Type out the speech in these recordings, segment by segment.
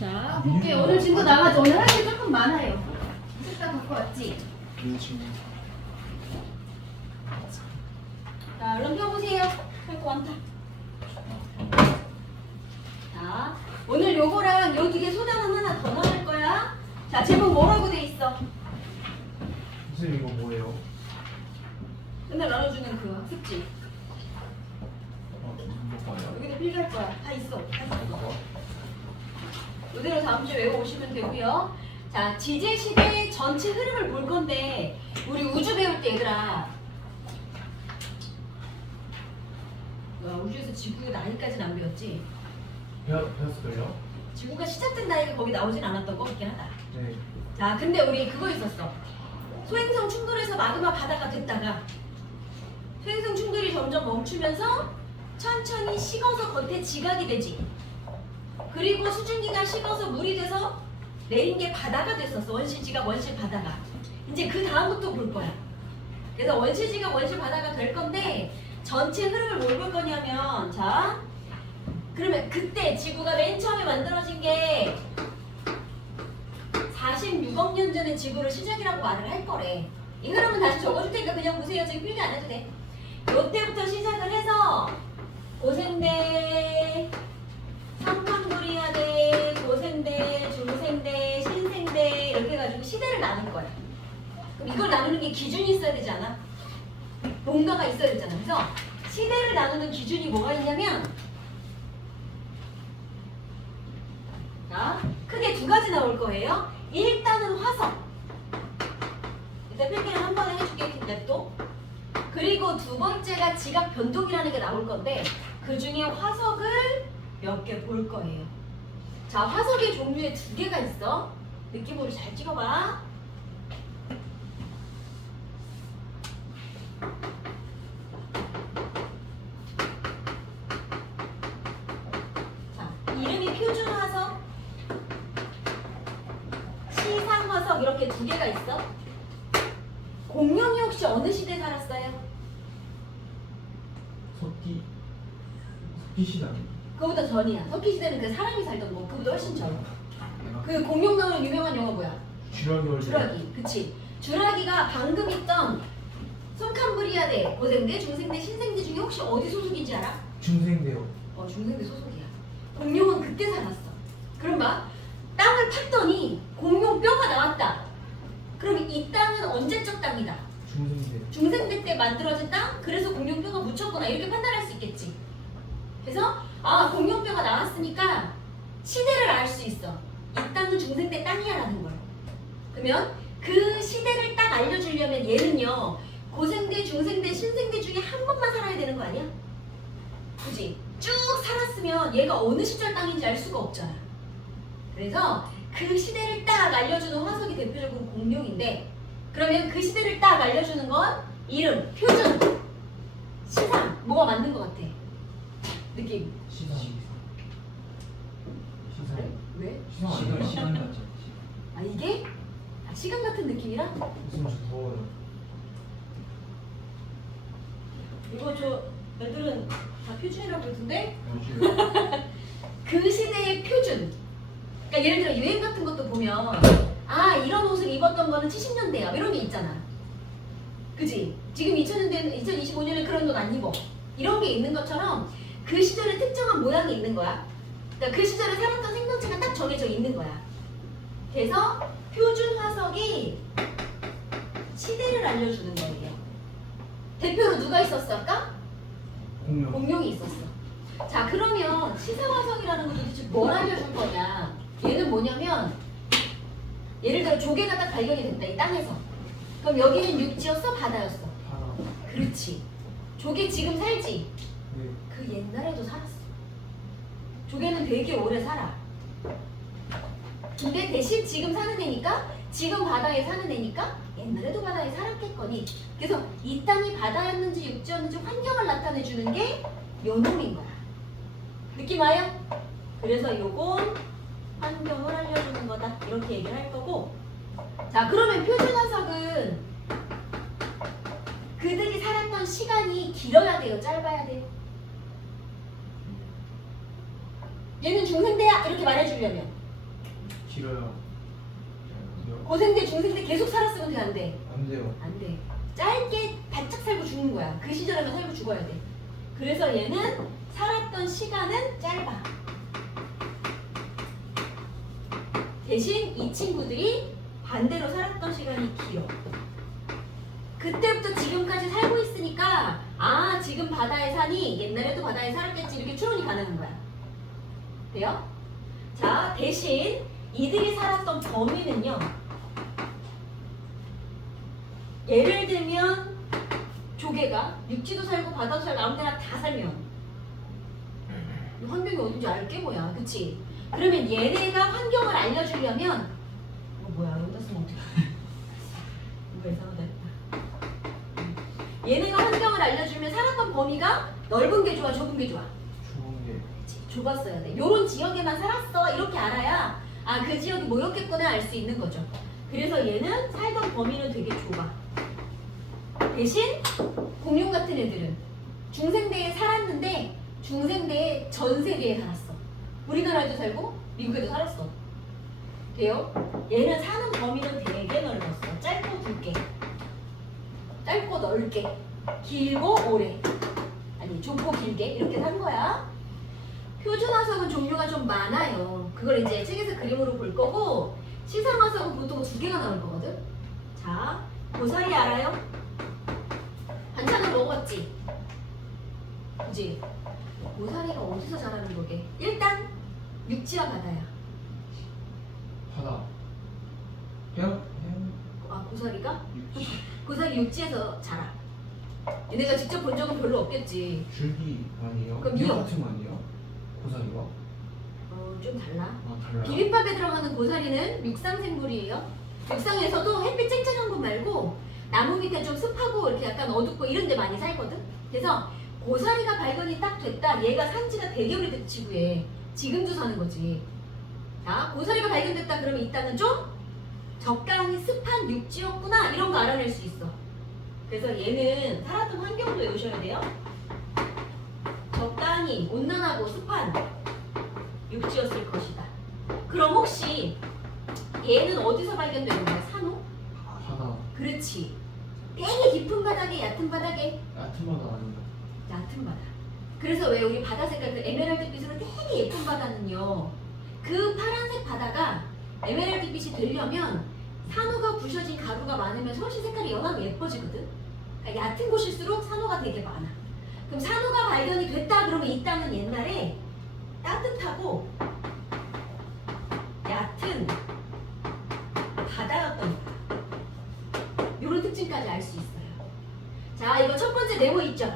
자, 볼게요. 오늘 진도 나가죠. 오늘 할 게 조금 많아요. 쓱다 갖고 왔지? 자, 얼른 펴보세요. 할 거 많다. 자, 오늘 요거랑 요 뒤에 소단원 하나 더 넣을 거야. 자, 제목 뭐라고 돼 있어? 선생님 이거 뭐예요? 맨날 나눠주는 그 학습지. 여기도 필기할 거야. 다 있어. 다 있어. 이대로 다음 주에 외워오시면 되고요. 자, 지제시대의 전체 흐름을 볼 건데 우리 우주 배울 때 얘들아, 우주에서 지구 나이까지는 안 배웠지? 배웠을걸요? 지구가 시작된 나이가 거기 나오진 않았던 거 같긴 하다. 네. 자, 근데 우리 그거 있었어. 소행성 충돌에서 마그마 바다가 됐다가 소행성 충돌이 점점 멈추면서 천천히 식어서 겉에 지각이 되지. 그리고 수증기가 식어서 물이 돼서 내린 게 바다가 됐었어. 원실 지각, 원실 바다가. 이제 그 다음부터 볼 거야. 그래서 원실 지각, 원실 바다가 될 건데 전체 흐름을 뭘 볼 거냐면, 자, 그러면 그때 지구가 맨 처음에 만들어진 게 46억 년 전에 지구를 시작이라고 말을 할 거래. 이 흐름은 다시 적어줄 테니까 그냥 보세요. 지금 필기 안 해도 돼. 이때부터 시작을 해서 고생대, 삼판구리아대, 고생대, 중생대, 신생대 이렇게 해가지고 시대를 나눌 거야. 그럼 이걸 나누는 게 기준이 있어야 되지 않아? 뭔가가 있어야 되잖아. 그래서 시대를 나누는 기준이 뭐가 있냐면, 자, 크게 두 가지 나올 거예요. 일단은 화석. 일단 필기는 한 번에 해줄게. 또. 그리고 두 번째가 지각 변동이라는 게 나올 건데 그 중에 화석을 몇 개 볼 거예요. 자, 화석의 종류에 두 개가 있어. 느낌으로 잘 찍어봐. 자, 이름이 표준화석, 시상화석 이렇게 두 개가 있어. 공룡이 혹시 어느 시대에 살았어요? 석기 시대. 그거보다 전이야. 석기 시대는 그 사람이 살던 거. 그거보다 훨씬 전. 그 공룡 나오는 유명한 영화 뭐야? 주라기. 그치. 주라기가 방금 있던 손캄브리아대, 고생대, 중생대, 신생대 중에 혹시 어디 소속인지 알아? 중생대요. 중생대 소속이야. 공룡은 그때 살았어. 그럼 봐. 땅을 팠더니 공룡 뼈가 나왔다. 그럼 이 땅은 언제적 땅이다? 중생대. 중생대 때 만들어진 땅? 그래서 공룡뼈가 묻혔구나. 이렇게 판단할 수 있겠지. 그래서 공룡뼈가 나왔으니까 시대를 알 수 있어. 이 땅은 중생대 땅이야 라는 걸. 그러면 그 시대를 딱 알려주려면 얘는요, 고생대, 중생대, 신생대 중에 한 번만 살아야 되는 거 아니야? 그지? 쭉 살았으면 얘가 어느 시절 땅인지 알 수가 없잖아. 그래서 그 시대를 딱 알려주는 화석이 대표적으로 공룡인데, 그러면 그 시대를 딱 알려주는 건 이름, 표준, 시상, 뭐가 맞는 것 같아? 느낌. 시상. 왜? 시간 같죠. 이게? 시간 같은 느낌이라? 무슨 저 더워요. 이거 애들은 다 표준이라고 그러던데? 요즘 그 시대의 표준. 그러니까 예를 들어 유행 같은 것도 보면 이런 옷을 입었던 거는 70년대야 이런 게 있잖아. 그지? 지금 2000년대는 2025년에 그런 옷 안 입어. 이런 게 있는 것처럼 그 시절에 특정한 모양이 있는 거야. 그러니까 그 시절에 살았던 생명체가 딱 정해져 있는 거야. 그래서 표준 화석이 시대를 알려주는 거예요. 대표로 누가 있었을까? 공룡이 있었어. 자, 그러면 시상화석이라는 건 도대체 뭘 알려줄 거냐? 얘는 뭐냐면, 예를 들어 조개가 딱 발견이 됐다, 이 땅에서. 그럼 여기는 육지였어? 바다였어? 바다. 그렇지. 조개 지금 살지? 네. 그 옛날에도 살았어. 조개는 되게 오래 살아. 근데 대신 지금 사는 애니까, 지금 바다에 사는 애니까 옛날에도 바다에 살았겠거니. 그래서 이 땅이 바다였는지 육지였는지 환경을 나타내 주는 게 요 놈인 거야. 느낌 와요? 그래서 요건 환경을 알려주는 거다. 이렇게 얘기를 할 거고. 자, 그러면 표준화석은 그들이 살았던 시간이 길어야 돼요? 짧아야 돼요? 얘는 중생대야 이렇게 말해주려면 길어요. 고생대 중생대 계속 살았으면 돼 안 돼? 안 돼요. 안 돼. 짧게 바짝 살고 죽는 거야. 그 시절에만 살고 죽어야 돼. 그래서 얘는 살았던 시간은 짧아. 대신 이 친구들이 반대로 살았던 시간이 길어. 그때부터 지금까지 살고 있으니까 아 지금 바다에 사니 옛날에도 바다에 살았겠지 이렇게 추론이 가능한 거야. 돼요? 자 대신 이들이 살았던 범위는요. 예를 들면 조개가 육지도 살고 바다도 살고 아무 데나 다 살면 환경이 어딘지 알게 뭐야 그치? 그러면 얘네가 환경을 알려주려면 뭐야 여기다 쓰면 어떡해 이거 이상하다 얘네가 환경을 알려주면 살았던 범위가 넓은 게 좋아 좁은 게 좋아? 좋은 게 그치, 좁았어야 돼 요런 지역에만 살았어 이렇게 알아야 아 그 지역이 뭐였겠구나 알 수 있는 거죠. 그래서 얘는 살던 범위는 되게 좁아. 대신 공룡 같은 애들은 중생대에 살았는데 중생대에 전 세계에 살았어. 우리나라에도 살고 미국에도 살았어. 돼요? 얘는 사는 범위는 되게 넓었어. 짧고 굵게 짧고 넓게 길고 오래 아니 좁고 길게 이렇게 산 거야. 표준화석은 종류가 좀 많아요. 그걸 이제 책에서 그림으로 볼 거고 시상화석은 보통 2개가 나올 거거든. 자 고사리 알아요? 반찬을 먹어봤지? 그지? 고사리가 어디서 자라는 거게? 일단 육지와 바다야. 바다. 해요? 아 고사리가? 육지. 고사리 육지에서 자라. 얘네가 직접 본 적은 별로 없겠지. 줄기 아니에요? 그럼 미역 미역. 같은 거 아니에요? 고사리가? 좀 달라. 아 달라요? 비빔밥에 들어가는 고사리는 육상 생물이에요. 육상에서도 햇빛 쨍쨍한 곳 말고 나무 밑에 좀 습하고 이렇게 약간 어둡고 이런 데 많이 살거든. 그래서 고사리가 발견이 딱 됐다. 얘가 산지가 되게 오래됐 지구에. 지금도 사는 거지. 자, 고사리가 발견됐다 그러면 이 땅은 좀 적당히 습한 육지였구나 이런 거 알아낼 수 있어. 그래서 얘는 살았던 환경도 외우셔야 돼요. 적당히 온난하고 깊한 육지였을 것이다. 그럼 혹시 얘는 어디서 발견되는 거야? 산호? 바다. 그렇지. 되게 깊은 바닥에 얕은 바닥에 얕은 바다 아닌가? 얕은 바다. 그래서 왜 우리 바다 색깔 그 에메랄드빛으로 되게 예쁜 바다는요. 그 파란색 바다가 에메랄드빛이 되려면 산호가 부셔진 가루가 많으면 훨씬 색깔이 연하고 예뻐지거든. 그러니까 얕은 곳일수록 산호가 되게 많아. 그럼 산호가 발견이 됐다 그러면 이 땅은 옛날에 따뜻하고 얕은 바다였던 거야. 이런 특징까지 알 수 있어요. 자, 이거 첫 번째 네모 있죠?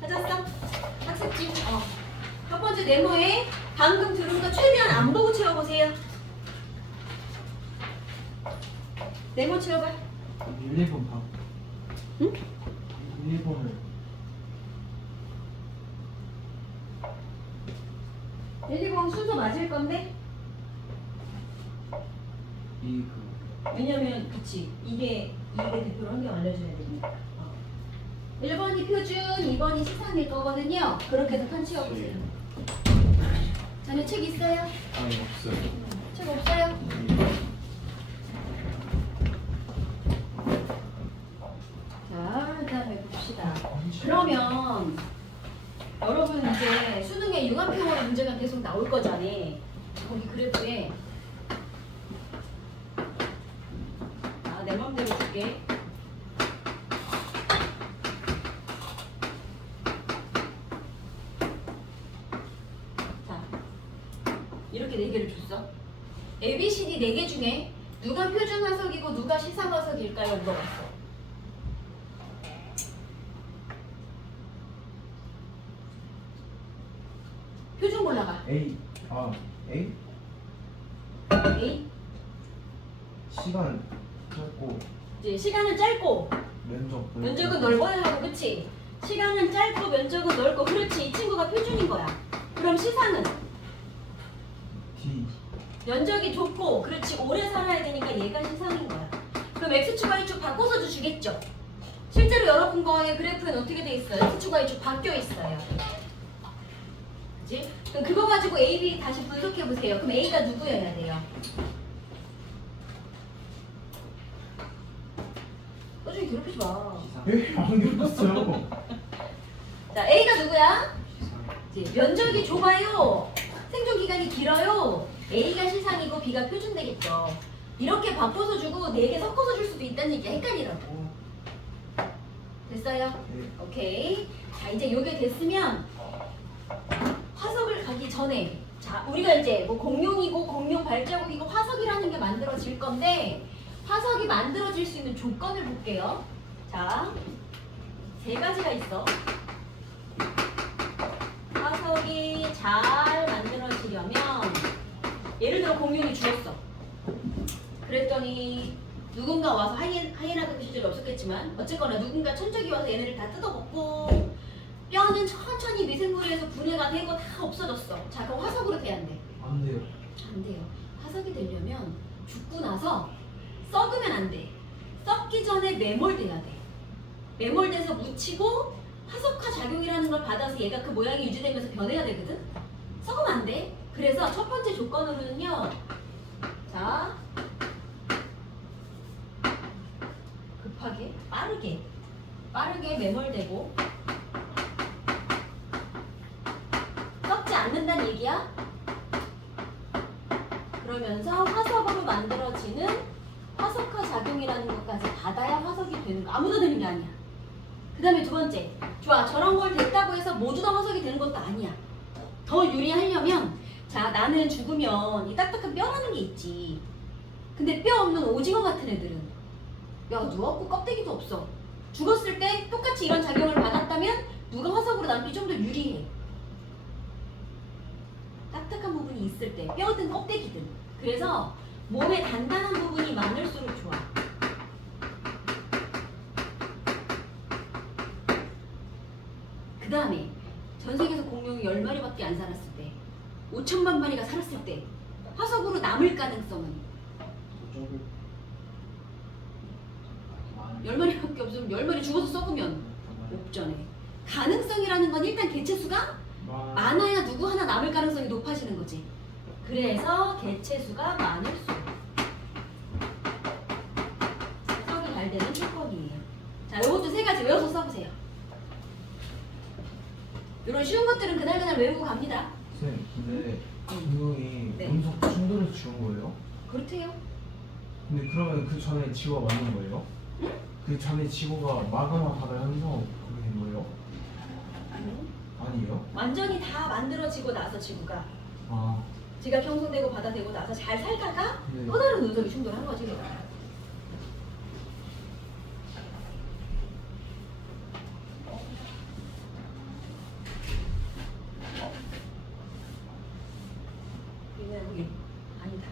찾았어? 학습지? 첫 번째 네모에 방금 들은 거 최대한 안 보고 채워보세요. 네모 채워봐. 1, 2번 봐. 응? 1, 2번을 1, 2번 순서 맞을 건데? 이 왜냐면 그치 이게 대표로 환경 알려줘야 되니까 1번이 표준, 2번이 시상일 거거든요. 그렇게 해서 편 치워보세요. 자네 책 있어요? 아니 없어요. 책 없어요? 자 일단 해봅시다. 그러면 여러분 이제 수능에 융합형으로 문제가 계속 나올 거잖아. 거기 그래프에 내 맘대로 줄게. 자, 이렇게 4개를 줬어. ABCD 4개 중에 누가 표준화석이고 누가 시상화석일까요? 물어봤어. 표준 골라가. A. A? A. 시간 짧고 이제 시간은 짧고 면적은 넓어야 하고, 그치? 시간은 짧고 면적은 넓고, 그렇지. 이 친구가 표준인 거야. 그럼 시상은? D. 면적이 좁고, 그렇지. 오래 살아야 되니까 얘가 시상인 거야. 그럼 X축, Y축 바꿔서 주시겠죠? 실제로 여러분 거의 그래프는 어떻게 돼 있어요? X축, Y축 바뀌어 있어요. 그치? 그럼 그거 가지고 A, B 다시 분석해 보세요. 그럼 A가 누구여야 돼요? 나중에 괴롭히지 마. 예? 안 들었어요. 자, A가 누구야? 시상. 이제 면적이 좁아요. 생존 기간이 길어요. A가 시상이고 B가 표준 되겠죠. 이렇게 바꿔서 주고 4개 섞어서 줄 수도 있다는 얘기야. 헷갈리라고. 됐어요? 네. 오케이. 자, 이제 요게 됐으면 화석을 가기 전에 자, 우리가 이제 뭐 공룡이고 공룡 발자국이고 화석이라는 게 만들어질 건데 화석이 만들어질 수 있는 조건을 볼게요. 자, 3가지가 있어. 화석이 잘 만들어지려면 예를 들어 공룡이 죽었어. 그랬더니 누군가 와서 하이에나가 그 시절에 없었겠지만 어쨌거나 누군가 천적이 와서 얘네를 다 뜯어먹고 뼈는 천천히 미생물에서 분해가 되고 다 없어졌어. 자, 그럼 화석으로 돼야 안 돼? 안 돼요. 안 돼요. 화석이 되려면 죽고 나서 썩으면 안 돼. 썩기 전에 매몰돼야 돼. 매몰돼서 묻히고 화석화 작용이라는 걸 받아서 얘가 그 모양이 유지되면서 변해야 되거든? 썩으면 안 돼. 그래서 첫 번째 조건으로는요. 자, 급하게, 빠르게 매몰되고 썩지 않는다는 얘기야. 그러면서 화석으로 만들어지는 화석화 작용이라는 것까지 받아야 화석이 되는 거. 아무나 되는 게 아니야. 그 다음에 2번째. 좋아, 저런 걸 됐다고 해서 모두 다 화석이 되는 것도 아니야. 더 유리하려면 자, 나는 죽으면 이 딱딱한 뼈라는 게 있지. 근데 뼈 없는 오징어 같은 애들은 야, 누웠고 껍데기도 없어. 죽었을 때 똑같이 이런 작용을 받았다면 누가 화석으로 남기 좀 더 유리해. 딱딱한 부분이 있을 때 뼈든 껍데기든. 그래서 몸에 단단한 부분이 많을수록 좋아. 그 다음에 전 세계에서 공룡이 10마리밖에 안 살았을 때 5천만 마리가 살았을 때 화석으로 남을 가능성은 저쪽을 10마리밖에 없으면 10마리 죽어서 썩으면 없잖아. 가능성이라는 건 일단 개체수가 많아야 누구 하나 남을 가능성이 높아지는 거지. 그래서 개체수가 많을수록 화석이 잘 되는 조건이에요. 자, 이것도 3가지 외워서 써보세요. 이런 쉬운 것들은 그날 외우고 갑니다. 쌤, 근데 공룡이 네. 운석 충돌해서 죽은 거예요? 그렇대요. 근데 그러면 그 전에 지구가 만든 거예요? 그 전에 지구가 마그마 바다 현상 그게 된 거예요? 아니에요? 완전히 다 만들어지고 나서 지구가 아, 지가 형성되고 바다 되고 나서 잘 살다가 네. 또 다른 운석이 충돌한 거지. 이거는 여기 아니다.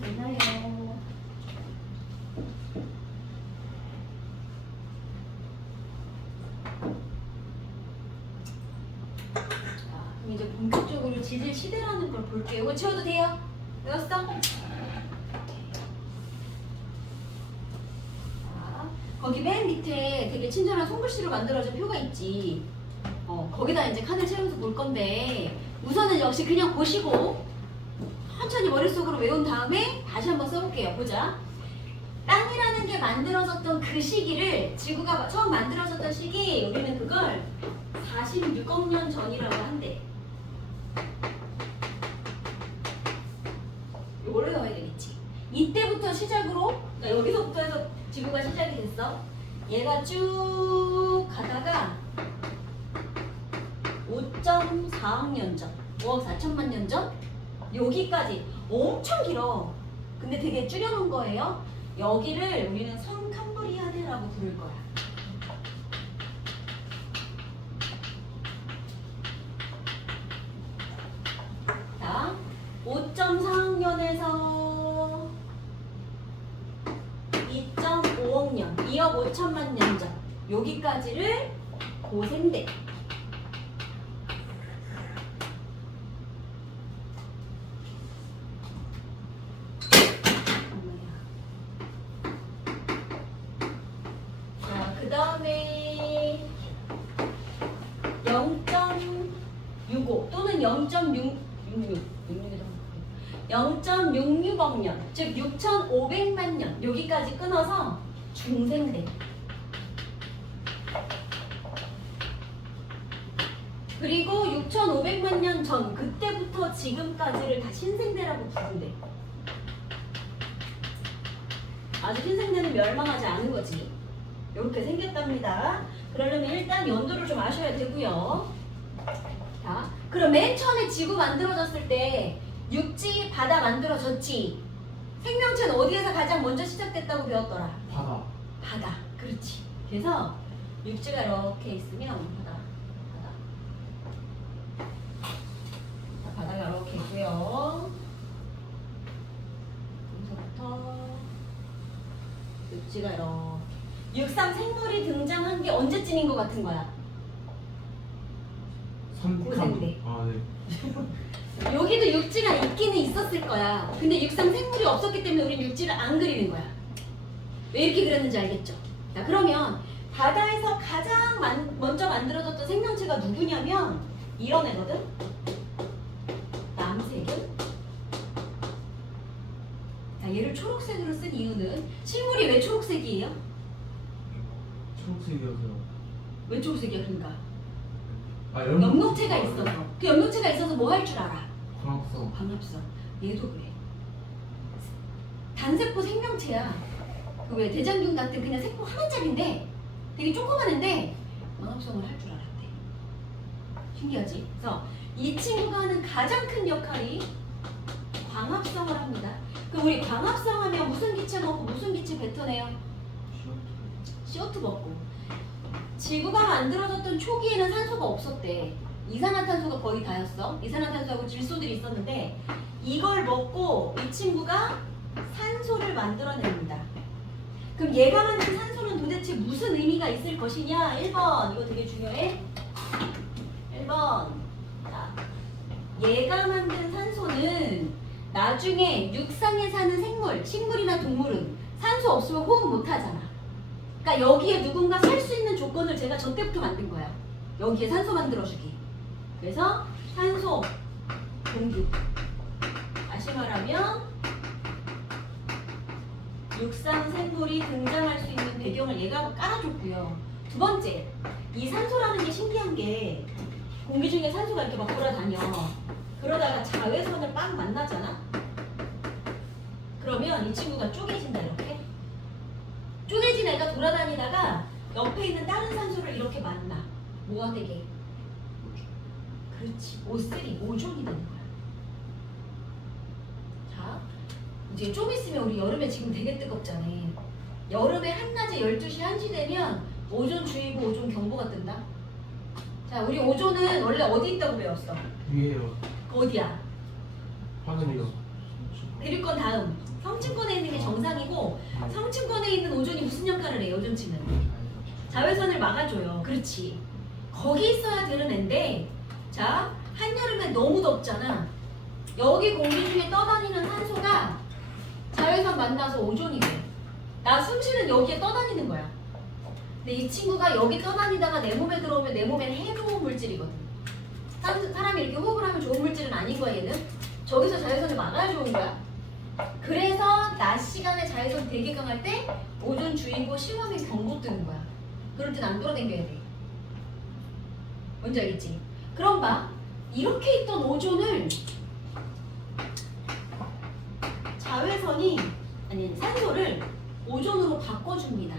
됐나요? 자, 그럼 이제 본격적으로 지질 시대라는 걸 볼게요. 이거 지워도 돼요? 외웠어? 자, 거기 맨 밑에 되게 친절한 손글씨로 만들어진 표가 있지. 거기다 이제 칸을 채우면서 볼 건데 우선은 역시 그냥 보시고 천천히 머릿속으로 외운 다음에 다시 한번 써볼게요. 보자. 땅이라는 게 만들어졌던 그 시기를 지구가 처음 만들어졌던 시기 우리는 그걸 46억 년 전이라고 한대. 이걸로 나와야 되겠지. 이때부터 시작으로 그러니까 여기서부터 해서 지구가 시작이 됐어. 얘가 쭉 가다가 5.4억 년 전, 5억 4천만 년 전 여기까지 엄청 길어. 근데 되게 줄여놓은 거예요. 여기를 우리는 성 캄브리아대라고 부를 거야. 자, 5.4억 년에서 2.5억 년, 2억 5천만 년 전 여기까지를 고생대. 다음에 0.65 또는 0.660억 년, 즉 6,500만 년 여기까지 끊어서 중생대. 그리고 6,500만 년 전 그때부터 지금까지를 다 신생대라고 부른대. 아주 신생대는 멸망하지 않은 거지. 이렇게 생겼답니다. 그러려면 일단 연도를 좀 아셔야 되고요. 자, 그럼 맨 처음에 지구 만들어졌을 때 육지, 바다 만들어졌지. 생명체는 어디에서 가장 먼저 시작됐다고 배웠더라? 바다. 바다. 그렇지. 그래서 육지가 이렇게 있으면 바다. 자, 바다가 이렇게 있고요. 여기서부터 육지가 이렇게. 육상 생물이 등장한 게 언제쯤인 것 같은 거야? 고생대. 아 네. 여기도 육지가 있기는 있었을 거야. 근데 육상 생물이 없었기 때문에 우리는 육지를 안 그리는 거야. 왜 이렇게 그렸는지 알겠죠? 자, 그러면 바다에서 가장 먼저 만들어졌던 생명체가 누구냐면 이런 애거든? 남색은? 자, 얘를 초록색으로 쓴 이유는 식물이 왜 초록색이에요? 초록색이어서요. 왜 초록색이야 그러니까? 아 엽록체가 있어서. 그 엽록체가 있어서 뭐 할 줄 알아? 광합성. 광합성. 얘도 그래. 단세포 생명체야. 그 왜 대장균 같은 그냥 세포 하나짜리인데 되게 조그마한데 광합성을 할 줄 알았대. 신기하지? 그래서 이 친구가 하는 가장 큰 역할이 광합성을 합니다. 그럼 우리 광합성 하면 무슨 기체 먹고 무슨 기체 뱉어내요? CO2 먹고. 지구가 만들어졌던 초기에는 산소가 없었대. 이산화탄소가 거의 다였어. 이산화탄소하고 질소들이 있었는데 이걸 먹고 이 친구가 산소를 만들어냅니다. 그럼 얘가 만든 산소는 도대체 무슨 의미가 있을 것이냐? 1번. 이거 되게 중요해. 1번. 자, 얘가 만든 산소는 나중에 육상에 사는 생물, 식물이나 동물은 산소 없으면 호흡 못 하잖아. 그러니까 여기에 누군가 살 수 있는 조건을 제가 저 때부터 만든 거야. 여기에 산소 만들어주기. 그래서 산소 공급. 다시 말하면 육상 생물이 등장할 수 있는 배경을 얘가 깔아줬고요. 두 번째, 이 산소라는 게 신기한 게 공기 중에 산소가 이렇게 막 돌아다녀. 그러다가 자외선을 빵 만나잖아. 그러면 이 친구가 쪼개진다 이렇게. 쪼개진 애가 돌아다니다가 옆에 있는 다른 산소를 이렇게 만나. 뭐가 되게? 그렇지. O3, 오존이 되는 거야. 자, 이제 좀 있으면 우리 여름에 지금 되게 뜨겁잖아. 여름에 한낮에 12시, 1시 되면 오존주의보, 오존경보가 뜬다. 자, 우리 오존은 원래 어디 있다고 배웠어? 위에요. 어디야? 하늘이요. 그릴 건 다음. 성층권에 있는 게 정상이고 성층권에 있는 오존이 무슨 역할을 해요? 오존층은 자외선을 막아줘요. 그렇지. 거기 있어야 되는 앤데 자, 한여름에 너무 덥잖아. 여기 공기 중에 떠다니는 산소가 자외선 만나서 오존이 돼. 나 숨쉬는 여기에 떠다니는 거야. 근데 이 친구가 여기 떠다니다가 내 몸에 들어오면 내 몸에는 해로운 물질이거든. 사람이 이렇게 호흡을 하면 좋은 물질은 아닌 거야 얘는. 저기서 자외선을 막아야 좋은 거야. 그래서 낮 시간에 자외선 되게 강할 때 오존 주의보 실험의 경보 뜨는 거야. 그럴 땐 안 돌아다녀야 돼. 뭔지 알겠지? 그럼 봐. 이렇게 있던 오존을 자외선이 아니 산소를 오존으로 바꿔줍니다.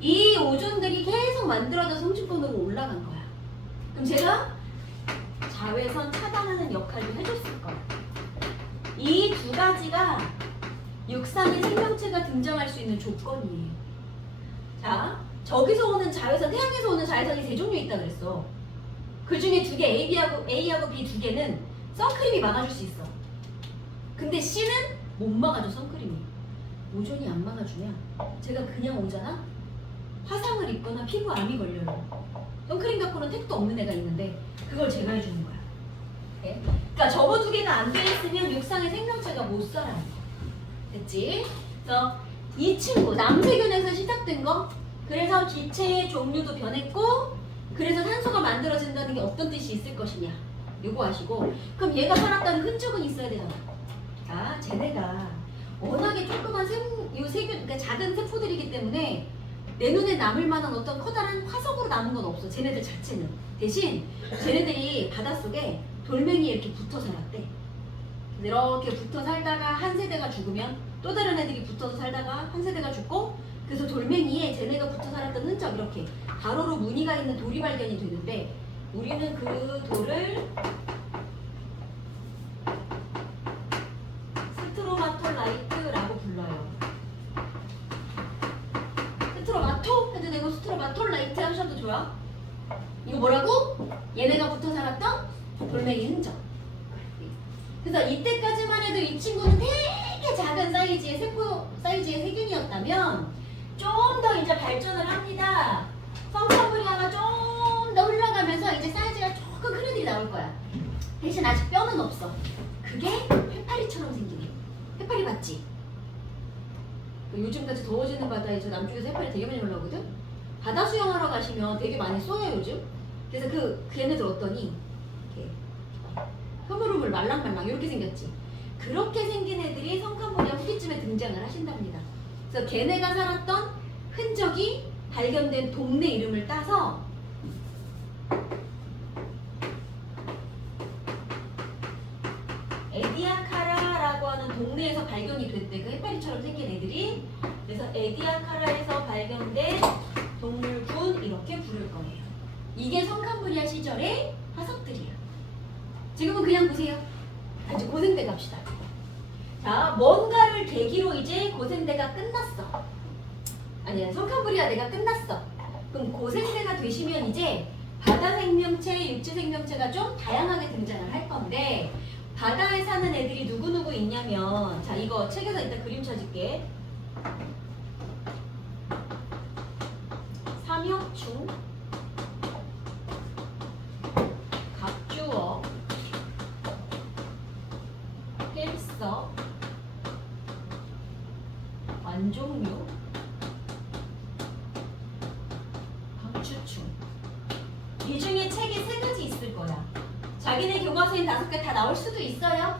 이 오존들이 계속 만들어져서 성층권으로 올라간 거야. 그럼 제가 자외선 차단하는 역할도 해줬을 거야. 이 두 가지가 육상의 생명체가 등장할 수 있는 조건이에요. 자, 저기서 오는 자외선, 태양에서 오는 자외선이 세 종류 있다 그랬어. 그 중에 두 개, A하고 B 두 개는 선크림이 막아줄 수 있어. 근데 C는 못 막아줘, 선크림이. 오존이 안 막아주면 제가 그냥 오잖아? 화상을 입거나 피부암이 걸려요. 선크림 갖고는 택도 없는 애가 있는데 그걸 제가 해주는 거야. 네? 그러니까 저거 두 개가 안 돼 있으면 육상의 생명체가 못 살아요. 됐지? 그래서 이 친구 남세균에서 시작된 거 그래서 기체의 종류도 변했고 그래서 산소가 만들어진다는 게 어떤 뜻이 있을 것이냐 요거 아시고 그럼 얘가 살았다는 흔적은 있어야 되잖아. 아 쟤네가 워낙에 조그만 세균 그러니까 작은 세포들이기 때문에 내 눈에 남을 만한 어떤 커다란 화석으로 남은 건 없어. 쟤네들 자체는. 대신 쟤네들이 바닷속에 돌멩이에 이렇게 붙어 살았대. 이렇게 붙어 살다가 한 세대가 죽으면 또 다른 애들이 붙어서 살다가 한 세대가 죽고 그래서 돌멩이에 쟤네가 붙어 살았던 흔적 이렇게 가로로 무늬가 있는 돌이 발견이 되는데 우리는 그 돌을 스트로마톨라이트라고 불러요. 스트로마토 해도 되고 스트로마톨라이트 하셔도 좋아. 이거 뭐라고? 얘네가 붙어 살았던 돌멩이 흔적. 그래서 이때까지만 해도 이 친구는 되게 작은 사이즈의 세포 사이즈의 세균이었다면 좀 더 이제 발전을 합니다. 성칸브리아가 좀 더 흘러가면서 이제 사이즈가 조금 큰 애들이 나올 거야. 대신 아직 뼈는 없어. 그게 해파리처럼 생기네. 해파리 봤지? 요즘같이 더워지는 바다에서 남쪽에서 해파리 되게 많이 올라오거든? 바다 수영하러 가시면 되게 많이 쏘요 요즘? 그래서 그 걔네들 어떠니? 이렇게 흐물흐물 말랑말랑 이렇게 생겼지? 그렇게 생긴 애들이 성칸브리아 후기쯤에 등장을 하신답니다. 그래서 걔네가 살았던 흔적이 발견된 동네 이름을 따서 에디아카라라고 하는 동네에서 발견이 됐대. 그 해파리처럼 생긴 애들이. 그래서 에디아카라에서 발견된 동물군 이렇게 부를 거예요. 이게 성칸브리아 시절의 화석들이야. 지금은 그냥 보세요. 이제 고생대 갑시다. 자, 뭔가를 계기로 이제 고생대가 끝났어. 아니야, 성칸브리아대가 끝났어. 그럼 고생대가 되시면 이제 바다 생명체, 육지 생명체가 좀 다양하게 등장을 할 건데 바다에 사는 애들이 누구누구 있냐면 자, 이거 책에서 이따 그림 쳐줄게. 삼엽충, 갑주어, 헬서, 완종류, 방추충. 이 중에 책이 3가지 있을 거야. 자기네 교과서엔 5개 다 나올 수도 있어요.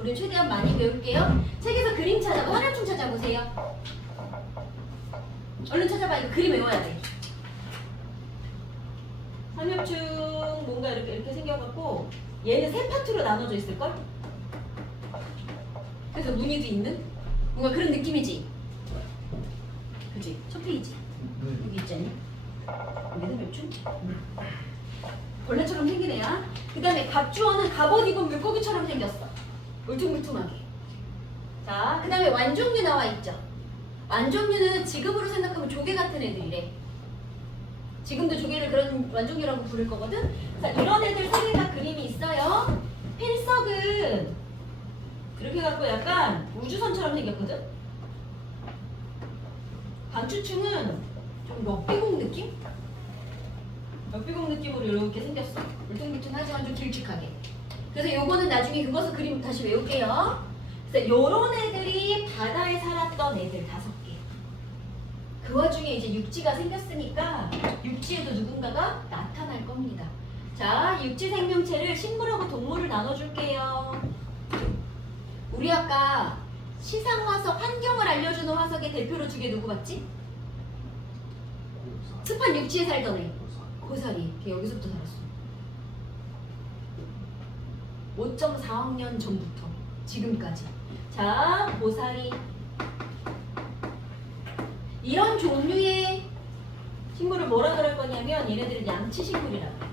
우리 최대한 많이 배울게요. 책에서 그림 찾아봐. 삼엽충 찾아보세요. 얼른 찾아봐. 이거 그림 외워야 돼. 삼엽충 뭔가 이렇게 생겨갖고 얘는 3파트로 나눠져 있을걸? 그래서 무늬도 있는? 뭔가 그런 느낌이지? 그치? 첫 페이지 여기 있잖니? 여기 삼엽충? 벌레처럼 생긴 애야. 그 다음에 갑주어는 갑옷 입은 물고기처럼 생겼어. 울퉁불퉁하게. 자, 그 다음에 완종류 나와 있죠. 완종류는 지금으로 생각하면 조개 같은 애들이래. 지금도 조개를 그런 완종류라고 부를 거거든. 자, 이런 애들 3개가 그림이 있어요. 필석은 그렇게 갖고 약간 우주선처럼 생겼거든. 방추충은 좀 럭비공 느낌? 럭비공 느낌으로 이렇게 생겼어. 울퉁불퉁하지만 좀 길쭉하게. 그래서 요거는 나중에 그것을 그림 다시 외울게요. 그래서 요런 애들이 바다에 살았던 애들 5개. 그 와중에 이제 육지가 생겼으니까 육지에도 누군가가 나타날 겁니다. 자, 육지 생명체를 식물하고 동물을 나눠줄게요. 우리 아까 시상화석, 환경을 알려주는 화석의 대표로 2개 누구 봤지? 습한 육지에 살던 애. 고사리. 걔 여기서부터 살았어. 5.4억 년 전부터 지금까지. 자, 고사리. 이런 종류의 식물을 뭐라 그럴 거냐면 얘네들은 양치식물이라고 해.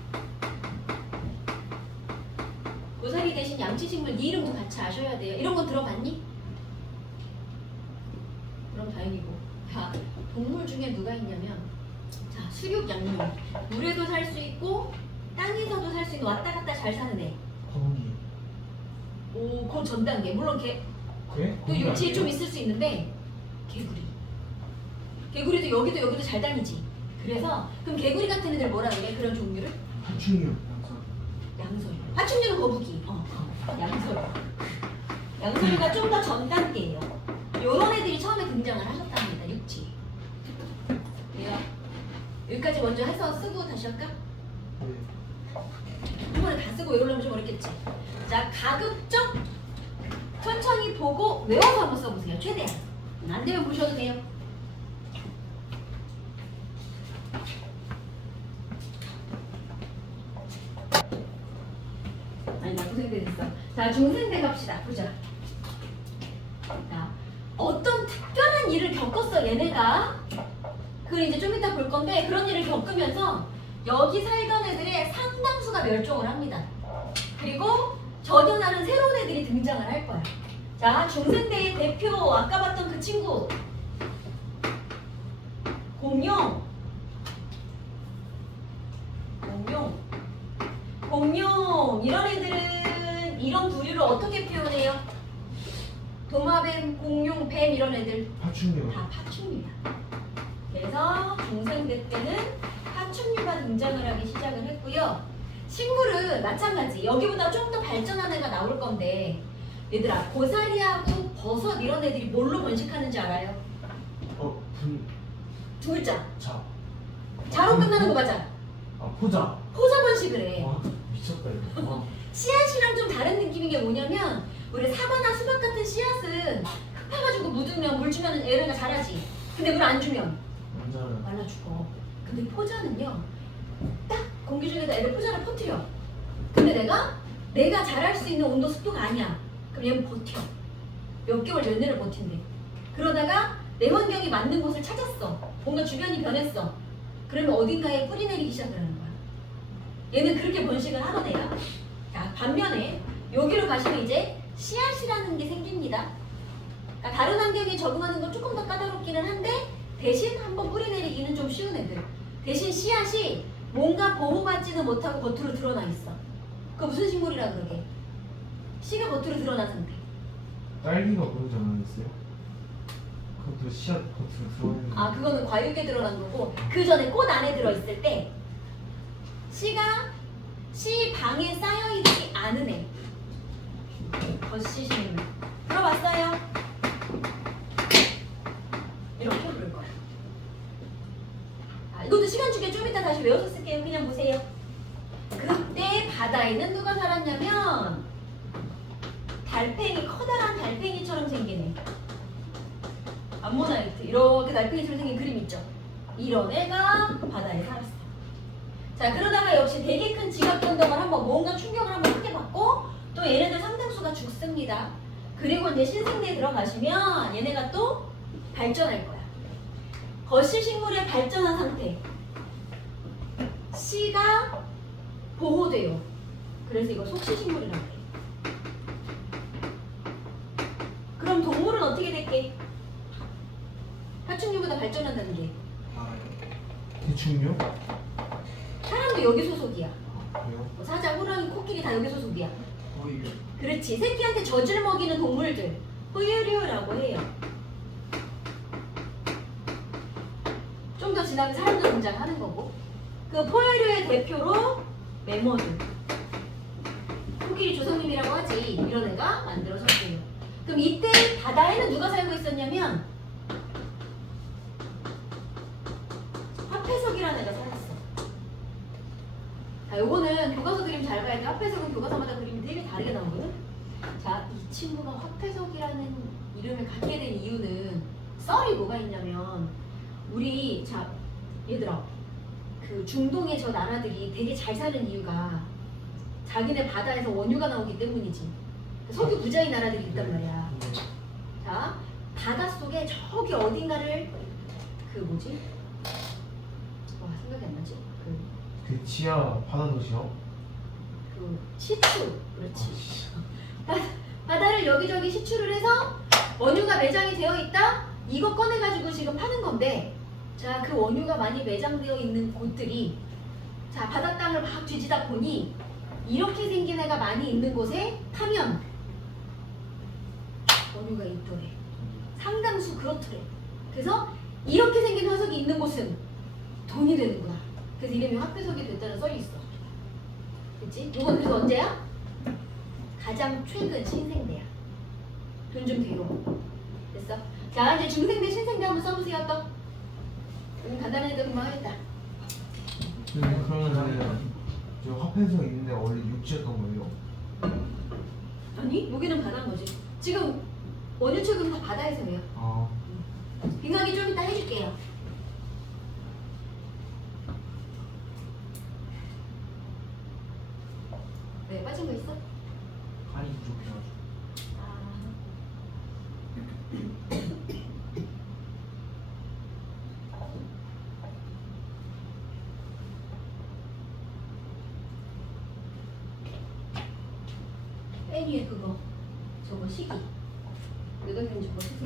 고사리 대신 양치식물 네 이름도 같이 아셔야 돼요. 이런 거 들어봤니? 그럼 다행이고. 자, 동물 중에 누가 있냐면 자, 수륙 양용. 물에도 살 수 있고 땅에서도 살 수 있는 왔다 갔다 잘 사는 애. 거북이. 오, 그 전 단계. 물론 걔 네? 또 육지에 좀 있을 수 있는데 개구리. 개구리도 여기도 잘 다니지. 그래서 그럼 개구리 같은 애들 뭐라 그래? 그런 종류를? 파충류. 양서류. 파충류는 거북이. 양서류. 양서류가 좀 더 전 단계예요. 요런 애들이 처음에 등장을 하셨답니다. 육지. 그래요? 여기까지 먼저 해서 쓰고 다시 할까? 네. 한 번에 다 쓰고 외우려면 좀 어렵겠지. 자, 가급적 천천히 보고 외워서 한번 써보세요. 최대한. 안 되면 보셔도 돼요. 아니, 나 고생대 됐어. 자, 중생대 갑시다. 보자. 자, 어떤 특별한 일을 겪었어, 얘네가. 그걸 이제 좀 이따 볼 건데, 그런 일을 겪으면서 여기 살던 애들의 상당수가 멸종을 합니다. 그리고 저변하는 새로운 애들이 등장을 할 거야. 자, 중생대의 대표, 아까 봤던 그 친구. 공룡. 공룡. 이런 애들은 이런 부류를 어떻게 표현해요? 도마뱀, 공룡, 뱀 이런 애들 파충류. 다 파충류야. 그래서 중생대 때는 파충류가 등장을 하기 시작을 했고요. 식물은 마찬가지. 여기보다 좀 더 발전한 애가 나올 건데 얘들아, 고사리하고 버섯 이런 애들이 뭘로 번식하는지 알아요? 두 글자. 자. 자로 끝나는 거 맞아. 포자. 포자 번식을 해. 와, 미쳤다 이거. 와. 씨앗이랑 좀 다른 느낌인 게 뭐냐면 우리 사과나 수박 같은 씨앗은 흙파가지고 묻으면 물 주면 얘네가 자라지. 근데 물 안 주면 완전. 말라 죽어. 근데 포자는요, 딱 공기 중에다 애들 포자를 퍼뜨려. 근데 내가 자랄 수 있는 온도 습도가 아니야. 그럼 얘는 버텨. 몇 개월 몇 년을 버틴대. 그러다가 내 환경이 맞는 곳을 찾았어. 뭔가 주변이 변했어. 그러면 어딘가에 뿌리 내리기 시작을 하는 거야. 얘는 그렇게 번식을 하던 애야. 자, 반면에 여기로 가시면 이제 씨앗이라는 게 생깁니다. 그러니까 다른 환경에 적응하는 건 조금 더 까다롭기는 한데 대신 한번 뿌리 내리기는 좀 쉬운 애들. 대신 씨앗이 뭔가 보호받지는 못하고 겉으로 드러나 있어. 그 무슨 식물이라 그러게? 씨가 겉으로 드러난 상태. 딸기가 그러지 않았어요? 그것도 씨앗 겉으로 들어있는. 아, 그거는 과육에 드러난 거고, 그 전에 꽃 안에 들어있을 때 씨가 씨 방에 쌓여있지 않은 애. 겉씨식물 들어봤어요? 이렇게 부를 거야. 아, 이것도 시간 주게 좀 이따 다시 외워서 쓸게요. 그냥 보세요. 그때 바다에는 누가 살았냐면 달팽이, 커다란 달팽이처럼 생긴 애. 암모나이트, 이렇게 달팽이처럼 생긴 그림 있죠? 이런 애가 바다에 살았어. 자, 그러다가 역시 되게 큰 지각 변동을 한번 뭔가 충격을 한번 크게 받고 또 얘네들 상당수가 죽습니다. 그리고 이제 신생대에 들어가시면 얘네가 또 발전할 거야. 거실 식물의 발전한 상태. 씨가 보호돼요. 그래서 이거 속시식물이라고 해. 그럼 동물은 어떻게 될게? 파충류보다 발전한다는 게. 대충요? 사람도 여기 소속이야. 그래요? 뭐 사자, 호랑이, 코끼리 다 여기 소속이야. 거의. 그렇지. 새끼한테 젖을 먹이는 동물들. 포유류라고 해요. 좀 더 지나면 사람도 등장하는 거고. 그 포유류의 대표로 매머드. 코끼리 조상님이라고 하지. 이런 애가 만들어졌어요. 그럼 이때 바다에는 누가 살고 있었냐면 화폐석이라는 애가 살았어. 자, 요거는 교과서 그림 잘 봐야 돼. 화폐석은 교과서마다 그림이 되게 다르게 나오거든. 자, 이 친구가 화폐석이라는 이름을 갖게 된 이유는 썰이 뭐가 있냐면 우리, 자, 얘들아, 그 중동의 저 나라들이 되게 잘 사는 이유가 자기네 바다에서 원유가 나오기 때문이지. 석유 부자의 나라들이 있단 말이야. 자, 바닷속에 저기 어딘가를 그 뭐지? 와, 생각이 안 나지? 그 지하 바다 도시요? 그 시추, 그렇지. 바다를 여기저기 시추를 해서 원유가 매장이 되어 있다? 이거 꺼내가지고 지금 파는 건데, 자, 그 원유가 많이 매장되어 있는 곳들이, 자, 바다 땅을 막 뒤지다 보니 이렇게 생긴 애가 많이 있는 곳에 파면 원유가 있더래. 상당수 그렇더래. 그래서 이렇게 생긴 화석이 있는 곳은 돈이 되는구나. 그래서 이름이 화폐석이 됐다는 썰이 있어. 그치? 이건 그래서 언제야? 가장 최근 신생대야. 돈 좀 대요. 됐어? 자, 이제 중생대, 신생대 한번 써보세요. 또. 간단하니까 금방 하겠다. 그러면은 저 화폐성 있는데 원래 육지였던 거예요? 아니 여기는 바다인 거지. 지금 원유철금 다 바다에서 해요. 아 빙하기 좀 이따 해줄게요. 네 빠진 거 있어? 간이 부족해가지고. 아. 맨 위에 그거 저거 시기 내가 그린 저거 시기